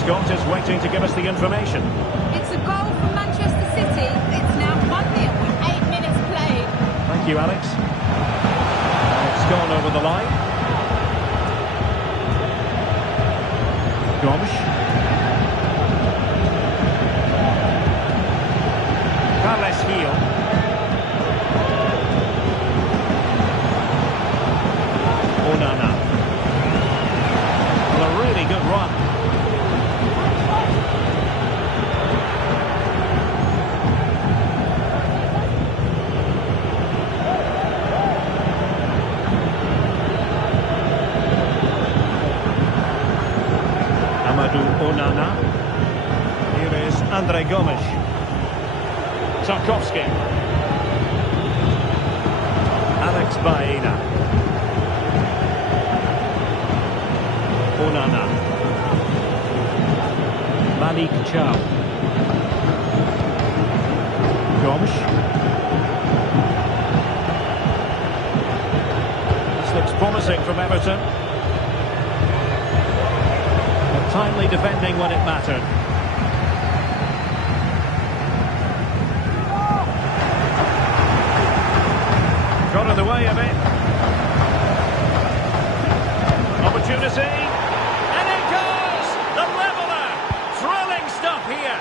Scott is waiting to give us the information. It's a goal for Manchester City. It's now 1-0 with 8 minutes played. Thank you, Alex. It's gone over the line. Gomes. Carles Gil. Onana. Well, a really good run. Onana. Here is Andre Gomes. Tarkowski. Alex Baena. Onana. Malik Chow. Gomes. This looks promising from Everton. Timely defending when it mattered. Got in the way of it. Opportunity. And it goes! The leveller! Thrilling stuff here.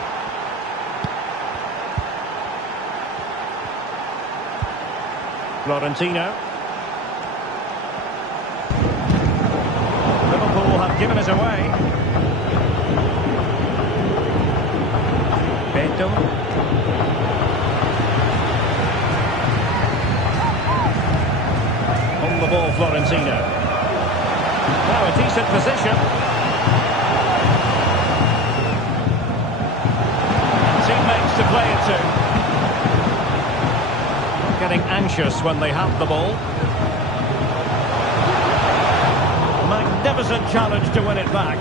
Florentino. Liverpool have given it away. On the ball, Florentino. Now a decent position. And teammates to play it to. Getting anxious when they have the ball. Magnificent challenge to win it back.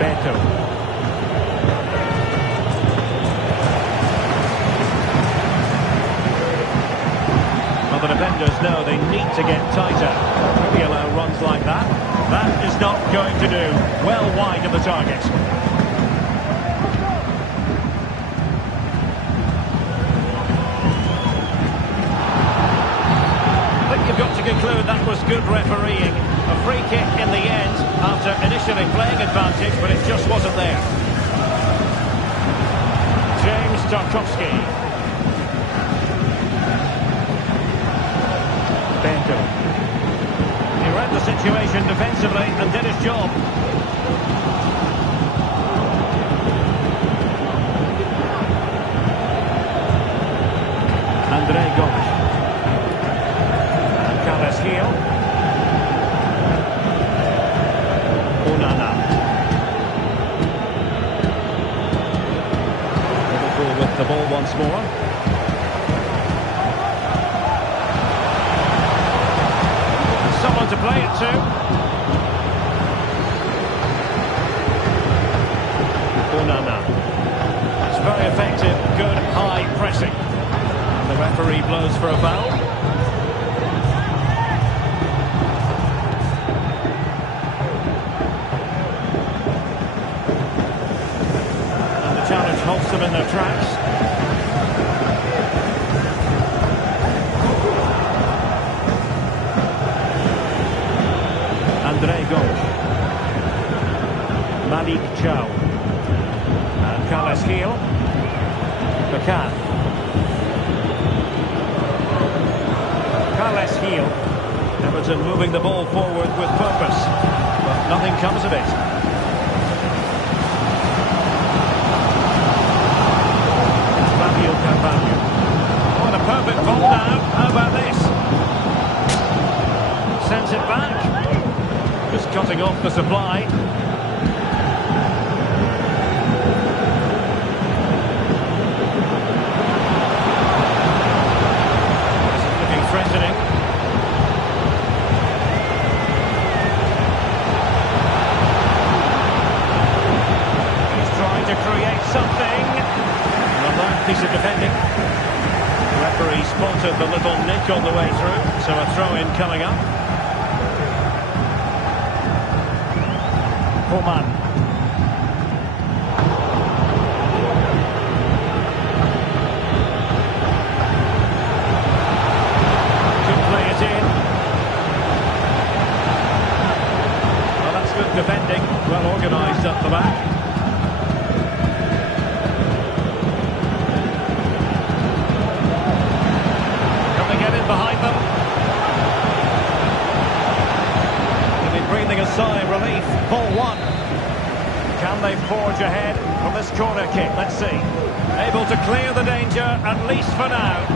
Beto. The defenders know they need to get tighter. If you allow runs like that, that is not going to do. Well wide of the target. I think you've got to conclude that was good refereeing. A free kick in the end after initially playing advantage, but it just wasn't there. James Tarkowski. Beto. He read the situation defensively and did his job. Andre Gomes. And Carles Gil. Onana. Liverpool with the ball once more. And someone to play it to. Onana. That's very effective, good high pressing. And the referee blows for a foul. And the challenge halts them in their tracks. Andre Gomes. Malik Chow. Carles Gil. Kukulkan. Carles Gil. Everton moving the ball forward with purpose, but nothing comes of it. Fabio Carvalho. Oh, and a perfect ball now. How about this? Sends it back. Just cutting off the supply. Threatening. He's trying to create something. A nice piece of defending. The referee spotted the little nick on the way through, so a throw-in coming up. Coman. Defending, well organised up the back. Can they get in behind them? They'll be breathing a sigh of relief. Ball one. Can they forge ahead from this corner kick? Let's see. Able to clear the danger, at least for now.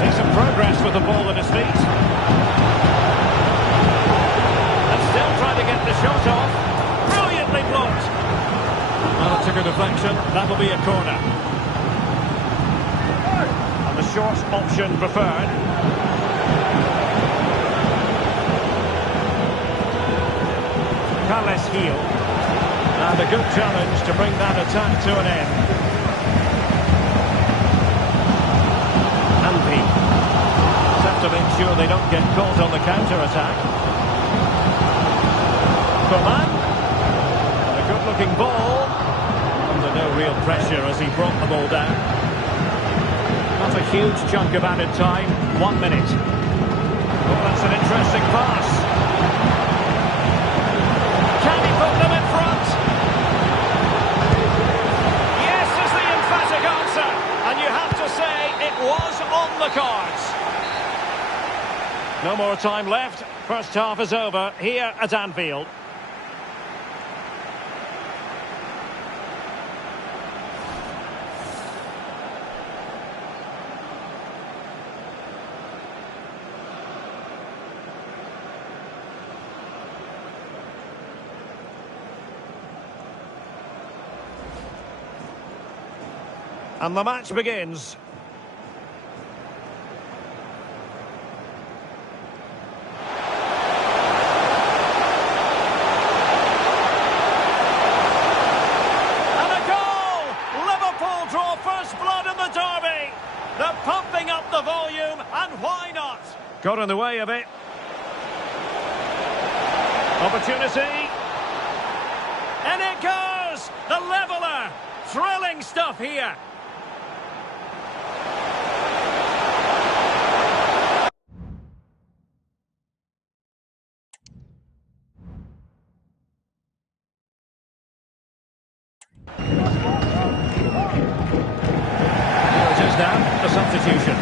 Takes some progress with the ball at his feet. Trying to get the shot off. Brilliantly blocked. Well, it took a deflection. That'll be a corner. And the short option preferred. Carles Gil. And a good challenge to bring that attack to an end. Andy. Just have to make sure they don't get caught on the counter-attack. Coman. And a good-looking ball. Under no real pressure as he brought the ball down. Not a huge chunk of added time. 1 minute. Oh, that's an interesting pass. Can he put them in front? Yes is the emphatic answer. And you have to say it was on the cards. No more time left. First half is over here at Anfield. And the match begins. And a goal! Liverpool draw first blood in the derby. They're pumping up the volume, and why not? Got in the way of it. Opportunity. And it goes! The leveller! Thrilling stuff here. Now, a substitution.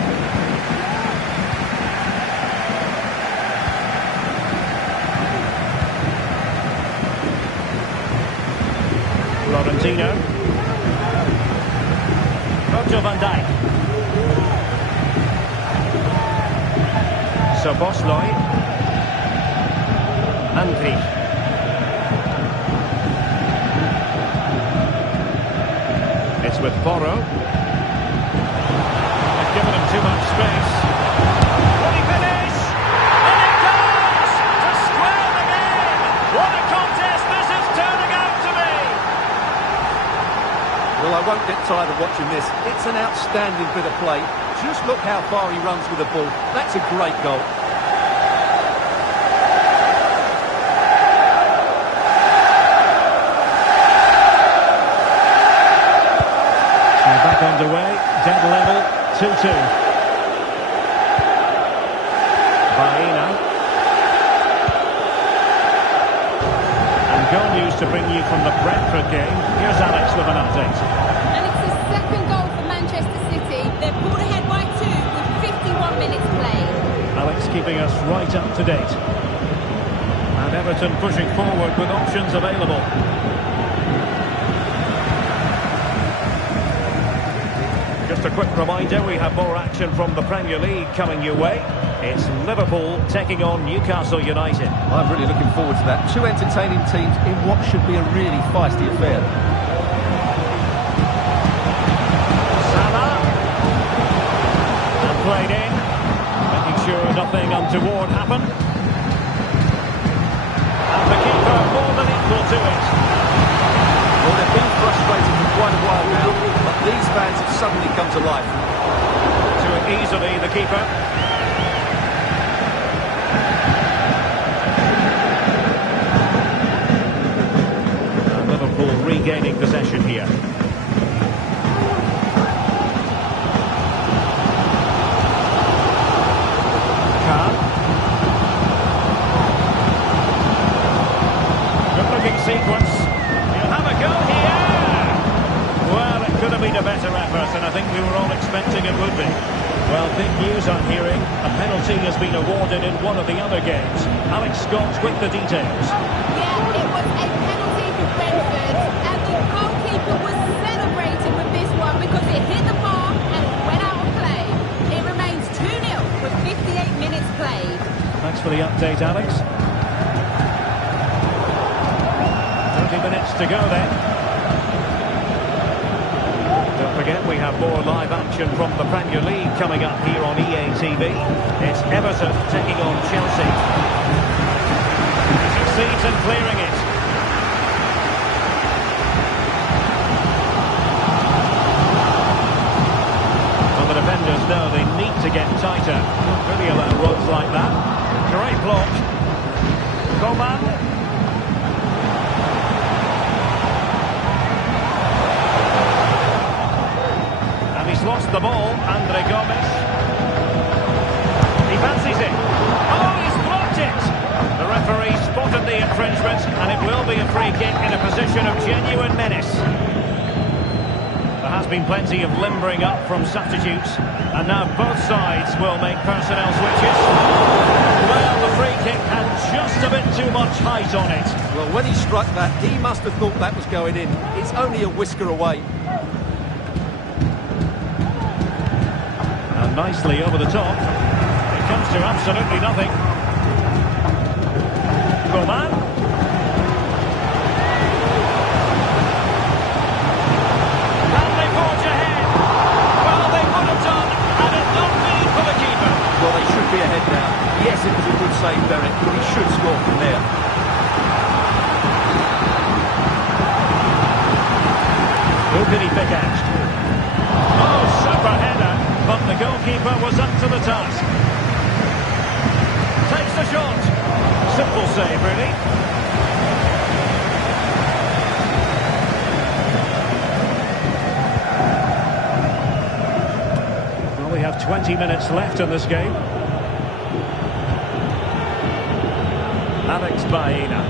Florentino. Virgil van Dijk. Soboslai. Andri. It's with Porro. They've given him too much space. Will he finish? And he does! To square the game! What a contest this is turning out to be! Well, I won't get tired of watching this. It's an outstanding bit of play. Just look how far he runs with the ball. That's a great goal. Back underway, dead level, 2-2. Baena. And goal news to bring you from the Brentford game. Here's Alex with an update. And it's the second goal for Manchester City. They're pulled ahead by 2 with 51 minutes played. Alex keeping us right up to date. And Everton pushing forward with options available. Just a quick reminder, we have more action from the Premier League coming your way. It's Liverpool taking on Newcastle United. I'm really looking forward to that. Two entertaining teams in what should be a really feisty affair. Salah. And played in. Making sure nothing untoward happened. And the keeper more than equal to it. Well, they've been frustrated for quite a while now, but these fans have suddenly come to life. To it easily, the keeper. And Liverpool regaining possession here. Khan. Good-looking sequence. Have a go here! Well, it could have been a better effort, and I think we were all expecting it would be. Well, big news I'm hearing. A penalty has been awarded in one of the other games. Alex Scott with the details. Yeah, it was a penalty for Brentford, and the goalkeeper was celebrating with this one because it hit the bar and it went out of play. It remains 2-0 with 58 minutes played. Thanks for the update, Alex. 20 minutes to go then. Don't forget we have more live action from the Premier League coming up here on EA TV. It's Everton taking on Chelsea. He succeeds in clearing it. Well, the defenders know they need to get tighter. Don't really allow runs like that. Great block. Coman. He's lost the ball, Andre Gomes. He fancies it. Oh, he's blocked it! The referee spotted the infringement, and it will be a free kick in a position of genuine menace. There has been plenty of limbering up from substitutes, and now both sides will make personnel switches. Well, the free kick had just a bit too much height on it. Well, when he struck that, he must have thought that was going in. It's only a whisker away. Nicely over the top. It comes to absolutely nothing. Coman. And they forge ahead. Well, they would have done had it not been for the keeper. Well, they should be ahead now. Yes, it was a good save, Derek, but he should score from there. Who can he pick out? Oh, super header. But the goalkeeper was up to the task. Takes the shot. Simple save, really. Well, we have 20 minutes left in this game. Alex Baena.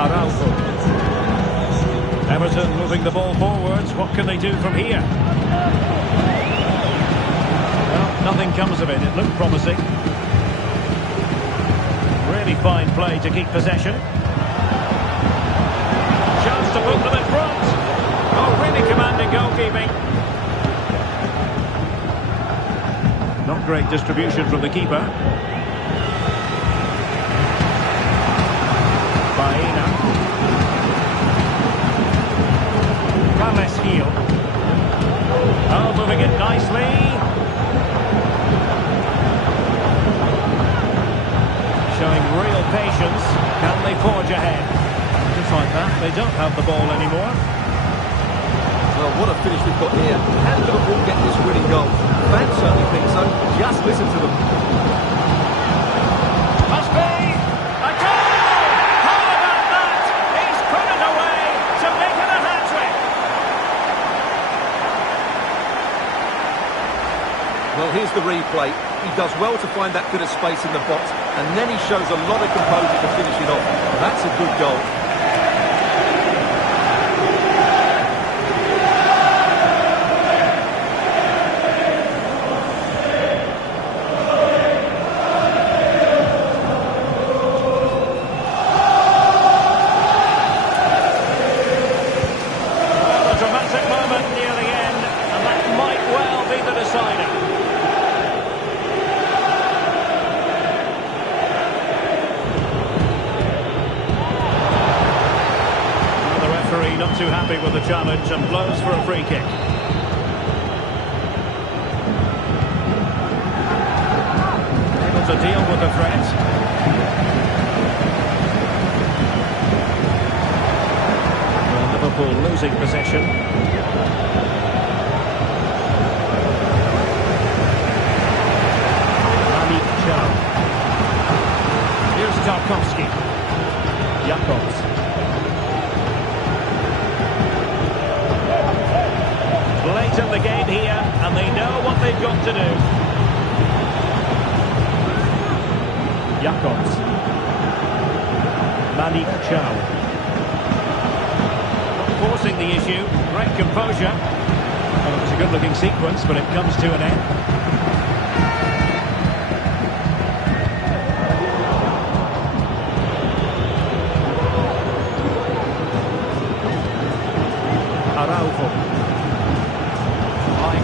Araujo. Everton moving the ball forwards. What can they do from here? Well, nothing comes of it. It looked promising. Really fine play to keep possession. Chance to put them in front. Oh, goalkeeping. Not great distribution from the keeper. Baena. Heel. Oh, moving it nicely. Showing real patience. Can they forge ahead? Just like that, they don't have the ball anymore. Well, what a finish we've got here. Can Liverpool get this winning goal? Fans certainly think so. Just listen to them. Must be a goal! How about that? He's put it away to make it a hat-trick. Well, here's the replay. He does well to find that bit of space in the box, and then he shows a lot of composure to finish it off. That's a good goal. A dramatic moment near the end, and that might well be the decider. Not too happy with the challenge and blows for a free kick. Able to deal with the threat. Well, Liverpool losing possession. Here's Tarkowski. Jakobs. Late in the game here, and they know what they've got to do. Jakobs. Malik Chow. Not forcing the issue. Great composure. Well, it was a good-looking sequence, but it comes to an end.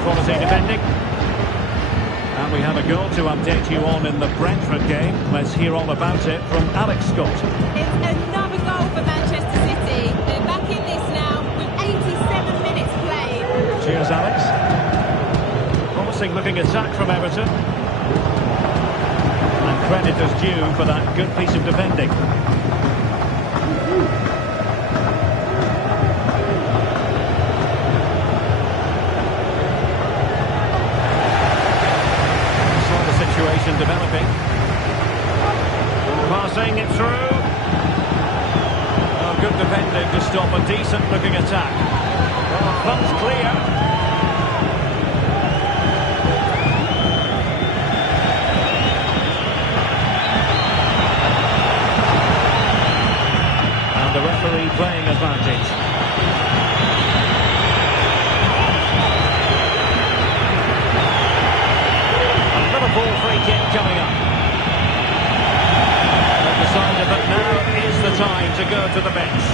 Quality defending. And we have a goal to update you on in the Brentford game. Let's hear all about it from Alex Scott. It's another goal for Manchester City. They're back in this now with 87 minutes played. Cheers, Alex. Promising looking attack from Everton. And credit is due for that good piece of defending. Developing. Passing it through. Oh, good defending to stop a decent looking attack. Well, funds clear. And the referee playing advantage. Liverpool free kick coming up. They've decided that now is the time to go to the bench.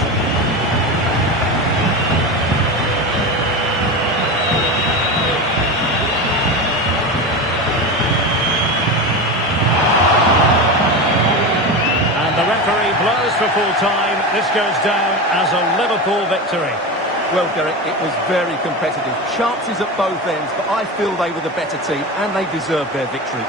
And the referee blows for full time. This goes down as a Liverpool victory. Well, Derek, it was very competitive. Chances at both ends, but I feel they were the better team and they deserved their victory.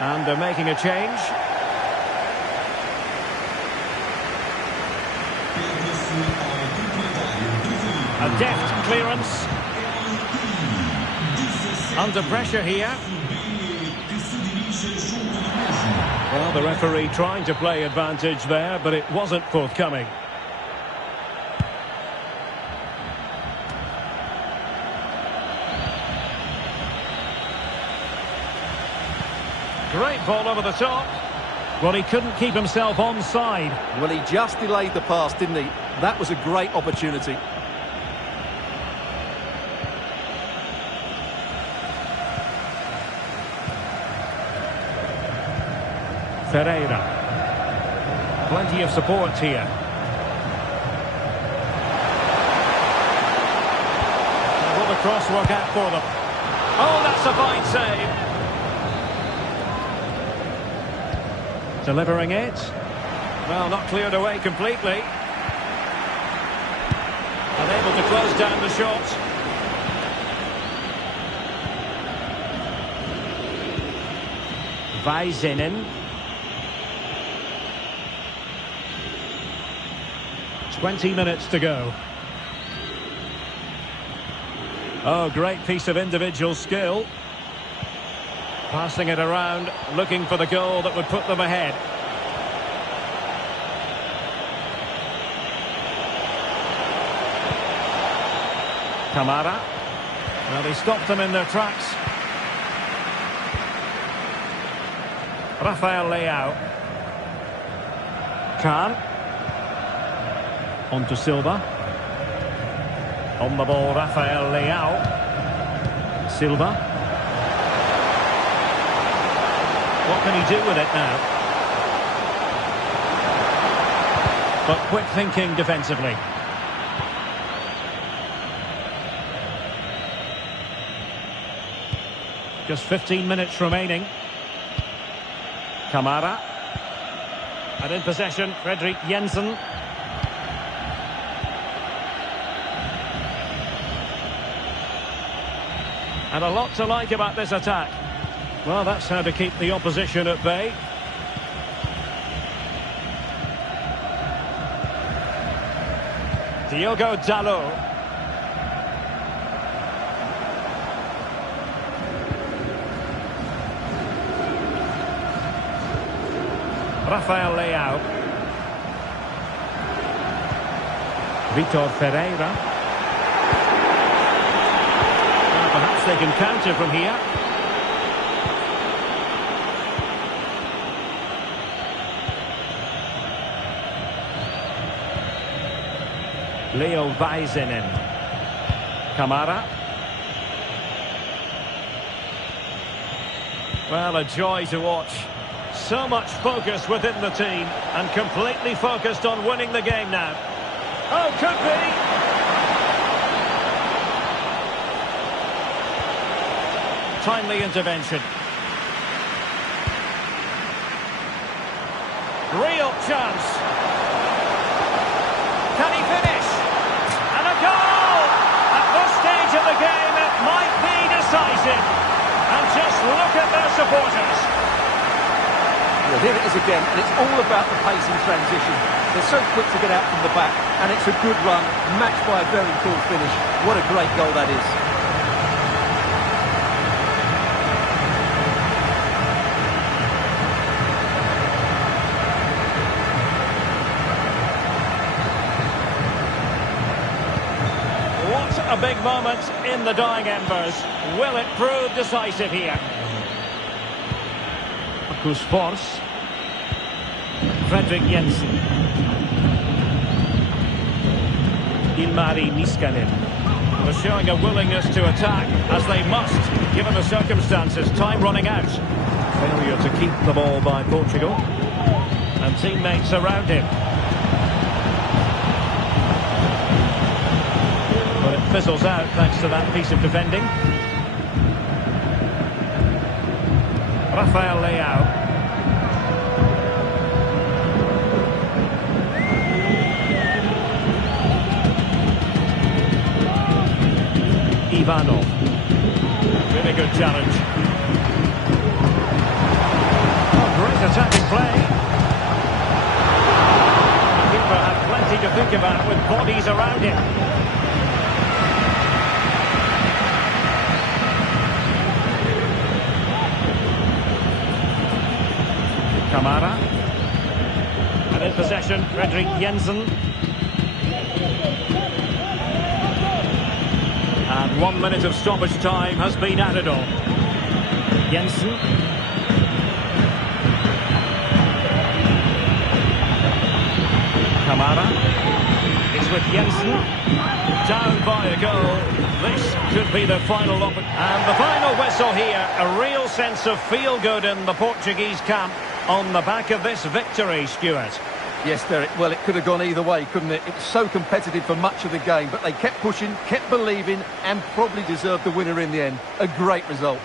And they're making a change. A deft clearance. Under pressure here. Well, the referee trying to play advantage there, but it wasn't forthcoming. Great ball over the top. Well, he couldn't keep himself onside. Well, he just delayed the pass, didn't he? That was a great opportunity. Ferreira. Plenty of support here. Will the cross work out for them? Oh, that's a fine save. Delivering it. Well, not cleared away completely. Unable to close down the shot. Väisänen. 20 minutes to go. Oh, great piece of individual skill. Passing it around, looking for the goal that would put them ahead. Kamara. Well, he stopped them in their tracks. Rafael Leao. Khan. On to Silva. On the ball, Rafael Leao. Silva. What can he do with it now? But quick thinking defensively. Just 15 minutes remaining. Kamara. And in possession, Fredrik Jensen. And a lot to like about this attack. Well, that's how to keep the opposition at bay. Diogo Dalot. Rafael Leao. Vitor Ferreira. Perhaps they can counter from here. Leo Väisänen. Kamara. Well, a joy to watch. So much focus within the team and completely focused on winning the game now. Oh, could be! Timely intervention. Real chance. Can he finish? And a goal! At this stage of the game, it might be decisive. And just look at their supporters. Well, here it is again, and it's all about the pace in transition. They're so quick to get out from the back, and it's a good run, matched by a very cool finish. What a great goal that is. A big moment in the dying embers. Will it prove decisive here? Marcus Forss. Fredrik Jensen. Ilmari Niskanen. They're showing a willingness to attack, as they must, given the circumstances. Time running out. Failure to keep the ball by Portugal. And teammates around him. Fizzles out thanks to that piece of defending. Rafael Leao. Ivanov. Really good challenge. Great attacking play. The keeper had plenty to think about with bodies around him. Kamara. And in possession, Fredrik Jensen. And 1 minute of stoppage time has been added on. Jensen. Kamara. It's with Jensen. Down by a goal. This could be the final and the final whistle here. A real sense of feel-good in the Portuguese camp on the back of this victory, Stuart. Yes, Derek. Well, it could have gone either way, couldn't it? It was so competitive for much of the game, but they kept pushing, kept believing, and probably deserved the winner in the end. A great result.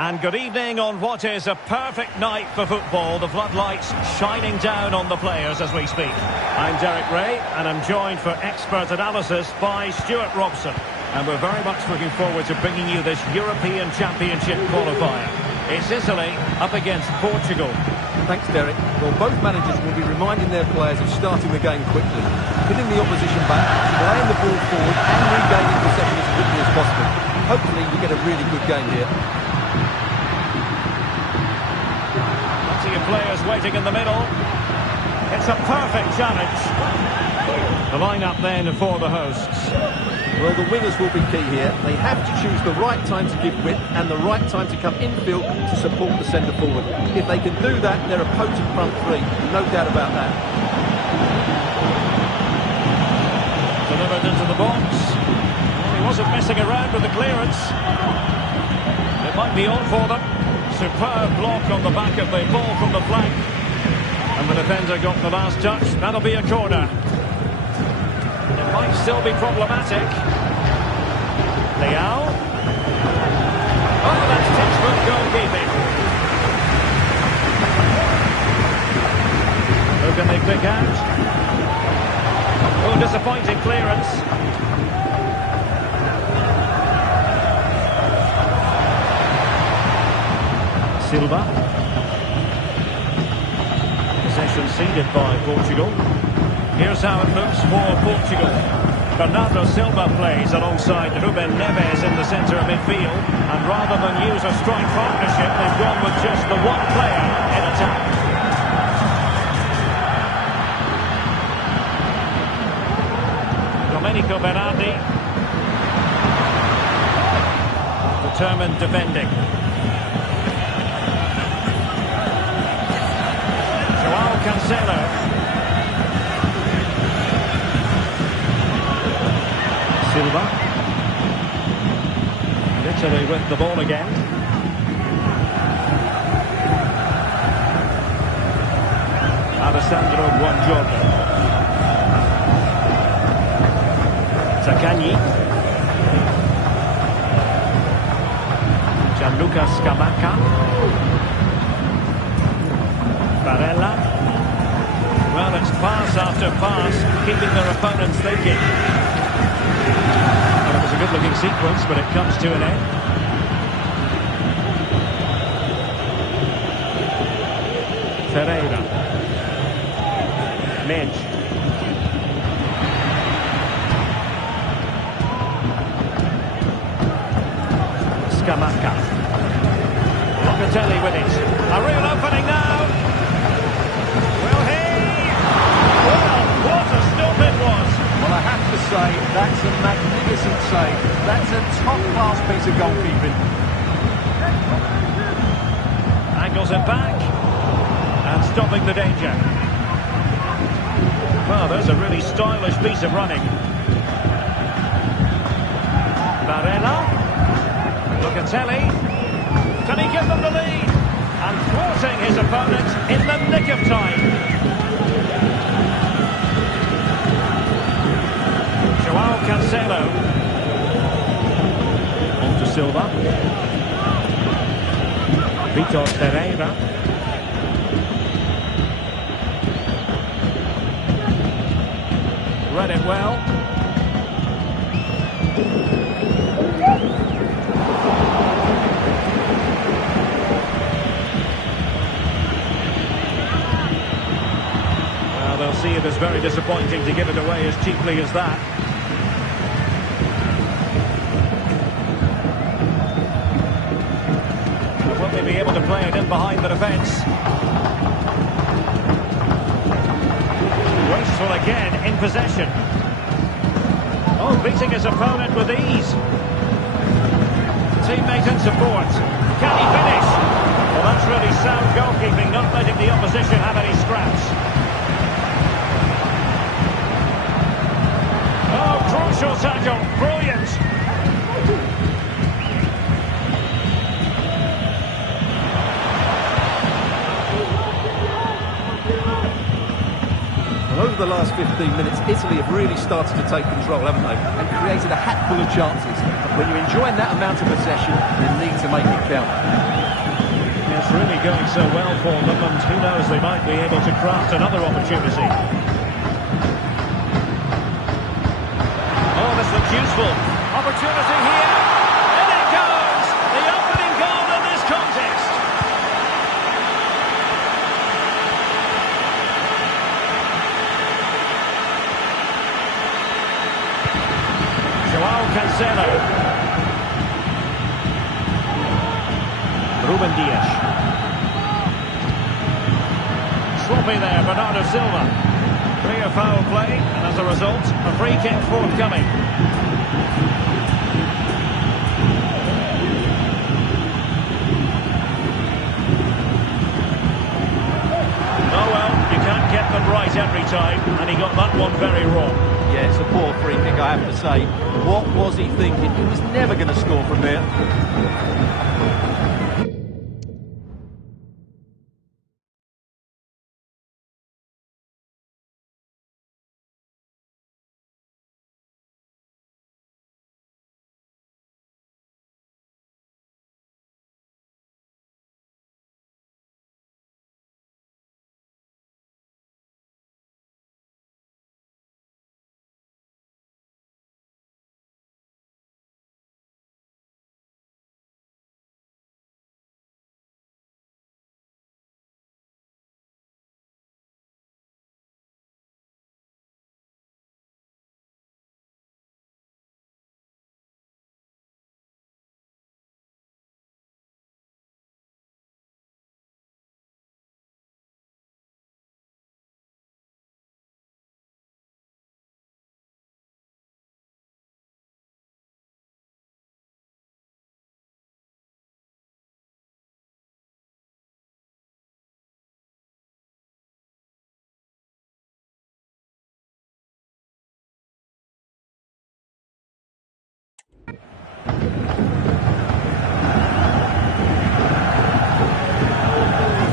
And good evening on what is a perfect night for football. The floodlights shining down on the players as we speak. I'm Derek Ray, and I'm joined for expert analysis by Stuart Robson. And we're very much looking forward to bringing you this European Championship qualifier. It's Italy up against Portugal. Thanks, Derek. Well, both managers will be reminding their players of starting the game quickly, hitting the opposition back, playing the ball forward and regaining possession as quickly as possible. Hopefully we get a really good game here. Plenty of players waiting in the middle. It's a perfect challenge. The line-up then for the hosts. Well, the wingers will be key here. They have to choose the right time to give width and the right time to come infield to support the centre forward. If they can do that, they're a potent front three. No doubt about that. Delivered into the box. Well, he wasn't messing around with the clearance. It might be on for them. Superb block on the back of the ball from the flank. And the defender got the last touch. That'll be a corner. It might still be problematic. Leao. Oh, that's textbook goalkeeping. Who can they pick out? Oh, disappointing clearance. Silva. Possession ceded by Portugal. Here's how it looks for Portugal. Bernardo Silva plays alongside Ruben Neves in the centre of midfield. And rather than use a strike partnership, they've gone with just the one player in attack. Domenico Berardi. Determined defending. Joao Cancelo. Silva. Italy with the ball again. Alessandro Buongiorno. Zaccagni. Gianluca Scamacca. Barella. Well, it's pass after pass, keeping their opponents thinking. Well, it was a good-looking sequence, but it comes to an end. Ferreira. Midge. Scamacca. Locatelli with it. A real opening now. Will he? Well, what a stop it was. Well, I have to say, that's a magnificent save. That's a top-class piece of goalkeeping. Angles it back. And stopping the danger. Well, there's a really stylish piece of running. Barella. Locatelli. Can he give them the lead? And thwarting his opponent in the nick of time. Joao Cancelo. On to Silva. Vitor Pereira. Read it well. Well, they'll see it as very disappointing to give it away as cheaply as that. Will they be able to play it in behind the defence? Wasteful again in possession. Oh, beating his opponent with ease. Teammate and support. Can he finish? Well, that's really sound goalkeeping, not letting the opposition have any scraps. Oh, crucial tackle. Brilliant. the last 15 minutes, Italy have really started to take control, haven't they? And created a hatful of chances. But when you're enjoying that amount of possession, you need to make it count. It's really going so well for them, and who knows, they might be able to craft another opportunity. Oh, this looks useful. Opportunity here. In it goes! The opening goal in this contest. Joao Cancelo. Ruben Dias. Sloppy there, Bernardo Silva. Clear foul play, and as a result, a free kick forthcoming. Oh well, you can't get them right every time, and he got that one very wrong. Yeah, it's a poor free kick, I have to say. What was he thinking? He was never going to score from there.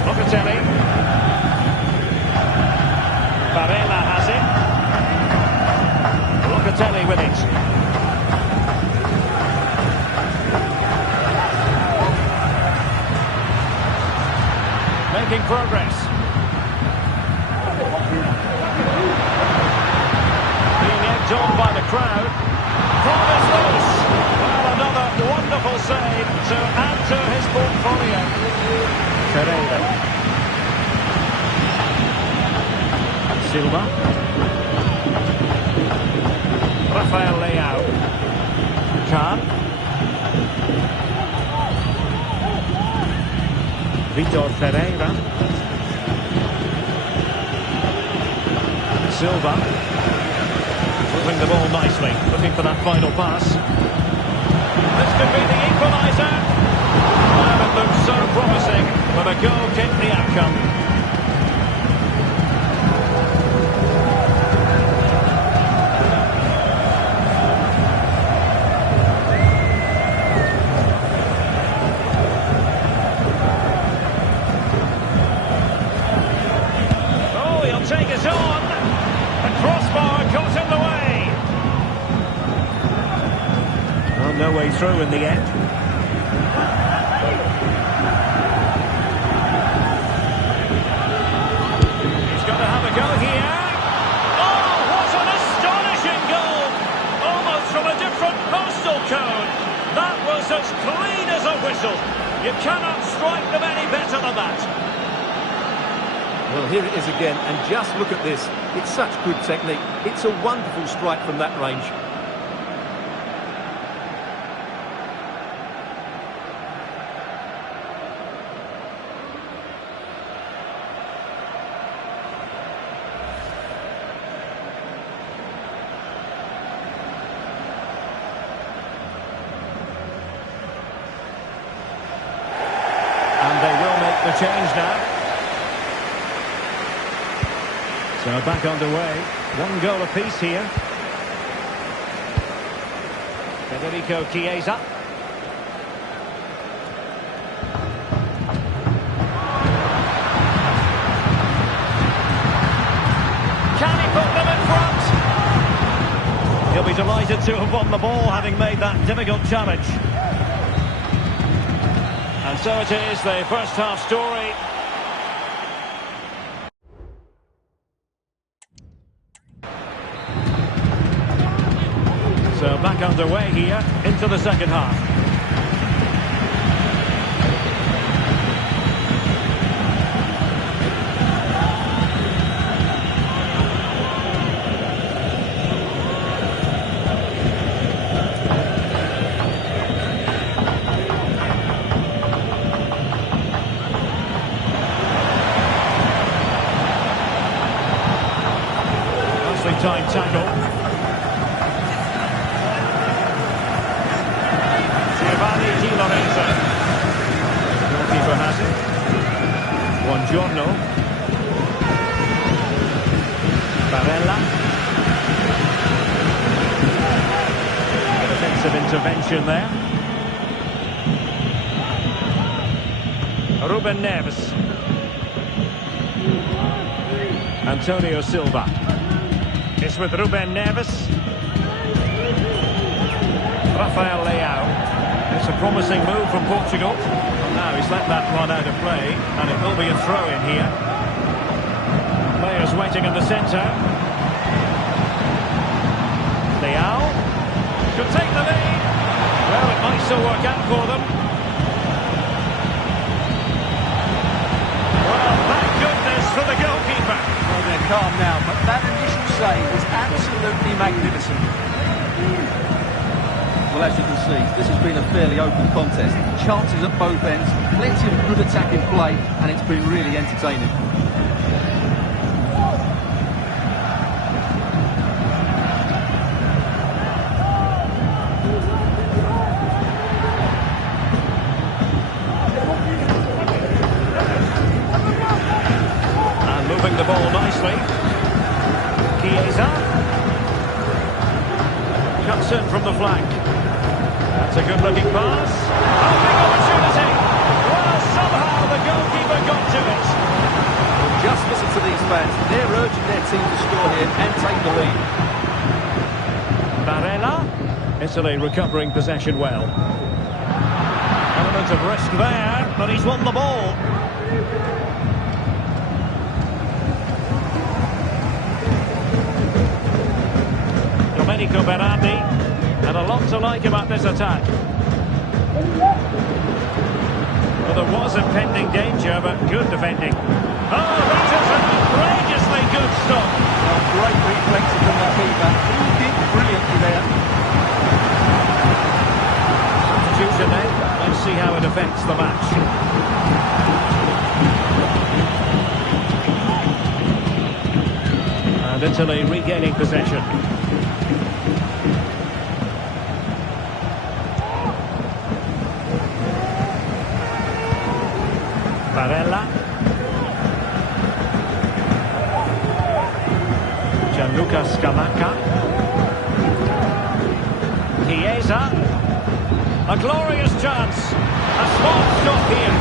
Locatelli. Barella has it. Locatelli with it. Making progress. Being egged on by the crowd. Corner's loose. Well, another wonderful save to add to his portfolio. Pereira. Silva. Rafael Leao. Kahn. Vitor Pereira. Silva. Moving the ball nicely, looking for that final pass. This could be the equaliser. Well, it looks so promising, but a goal kicked the outcome. Oh, he'll take it on. The crossbar got in the way. Well, no way through in the end. He's got to have a go here. Oh, what an astonishing goal! Almost from a different postal code. That was as clean as a whistle. You cannot strike them any better than that. Well, here it is again, and just look at this. It's such good technique. It's a wonderful strike from that range. And they will make the change now. So back underway. One goal apiece here. Federico Chiesa. Can he put He'll be delighted to have won the ball, having made that difficult challenge. And so it is, the first half story. So back underway here, into the second half. Time tackle. Giovanni Di Lorenzo. Goalkeeper has it. Buongiorno. Barella. A defensive intervention there. Ruben Neves. Antonio Silva. It's with Ruben Neves. Rafael Leao. It's a promising move from Portugal. Well, now he's let that run out of play, and it will be a throw-in here. Players waiting in the centre. Leao could take the lead. Well, it might still work out for them. Well, thank goodness for the goalkeeper. Well, they're calm now, but that initial save was absolutely magnificent. Well, as you can see, this has been a fairly open contest. Chances at both ends, plenty of good attacking play, and it's been really entertaining. And moving the ball nicely. Chiesa. Cuts in from the flank. That's a good-looking pass. Oh, big opportunity. Well, somehow the goalkeeper got to it. Just listen to these fans. They're urging their team to score here and take the lead. Barella. Italy recovering possession well. Element of risk there, but he's won the ball. Domenico Berardi, and a lot to like about this attack. Well, there was impending danger, but good defending. Oh, that is an outrageously good stop. Well, great reflexes from the keeper. He did brilliantly there. Substitution then. Let's see how it affects the match. And Italy regaining possession. Barella. Gianluca Scamacca. Chiesa. A glorious chance. A small stop here.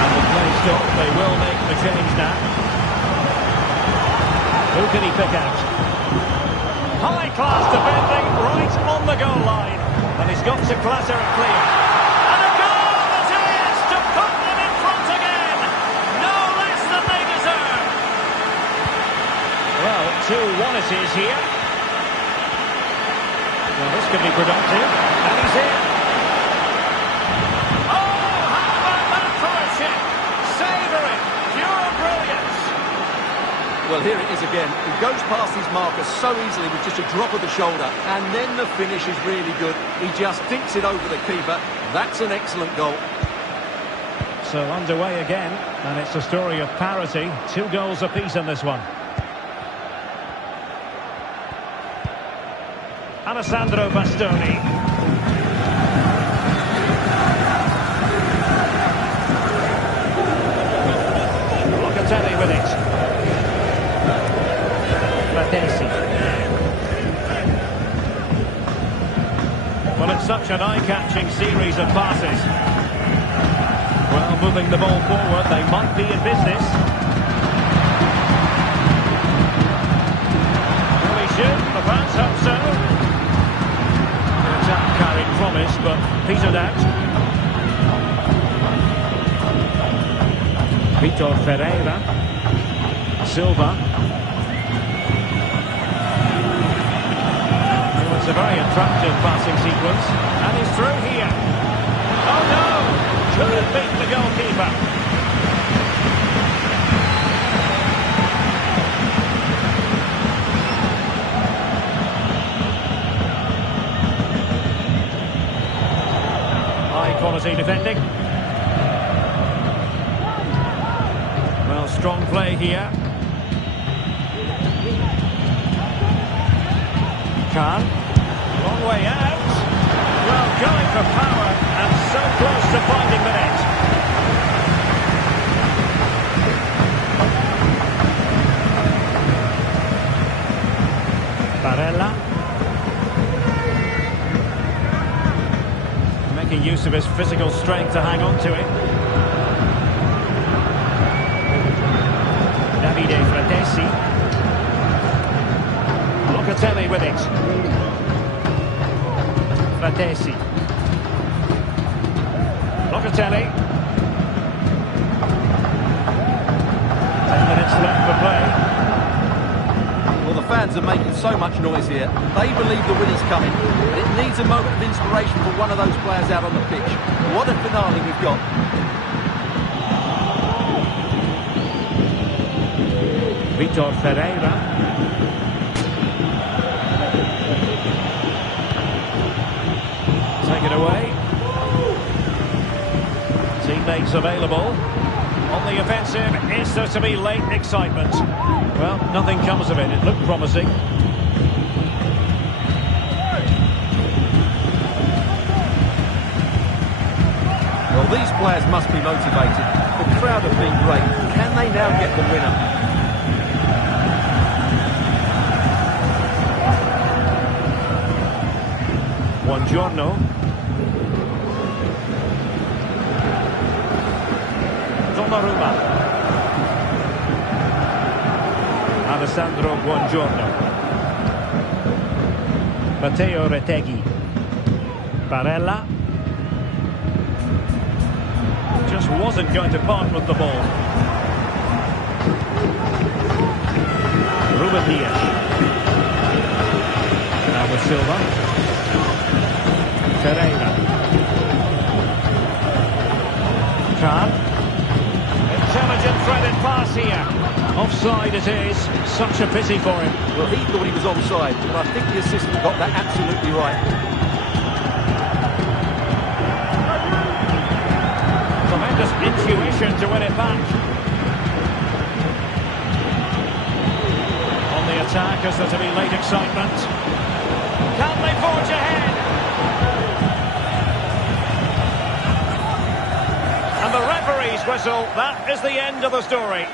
And the play stop. They will make the change now. Who can he pick out? High-class defending right on the goal line. And he's got to clatter it clear. And a goal that is to put them in front again. No less than they deserve. Well, 2-1 it is here. Well, this could be productive. And he's in. Oh, how about that for a chip? Savouring. Pure brilliance. Well, here it is again. He goes past his marker so easily with just a drop of the shoulder, and then the finish is really good. He just dinks it over the keeper. That's an excellent goal. So underway again, and it's a story of parity. 2 goals apiece in this one. Alessandro Bastoni. Locatelli with it. Matesi. Well, it's such an eye-catching series of passes. Well, moving the ball forward, they might be in business. Will he shoot? petered out. Vitor Ferreira. Silva. Oh, it's a very attractive passing sequence. And he's through here. Oh no! Couldn't beat the goalkeeper. High quality defending. Well, strong play here. Khan. Long way out. Well, going for power and so close to finding the net. Barella. Making use of his physical strength to hang on to it. Davide Fratesi. Locatelli with it. Fratesi. Locatelli. 10 minutes left for play. Well, the fans are making so much noise here. They believe the win is coming. But it needs a moment of inspiration for one of those players out on the pitch. What a finale we've got. Vitor Ferreira. Take it away. Teammates available. On the offensive, is there to be late excitement? Well, nothing comes of it. It looked promising. Well, these players must be motivated. The crowd have been great. Can they now get the winner? Buongiorno. Donnarumma. Alessandro Buongiorno. Matteo Retegui. Barella. Just wasn't going to part with the ball. Ruben Dias. Now with Silva. Ferreira. Khan. Intelligent threaded pass here. Offside it is. Such a pity for him. Well, he thought he was onside, but I think the assistant got that absolutely right. Tremendous intuition to win it back. On the attack, is there to be late excitement? Can they forge ahead? And the referee's whistle, that is the end of the story.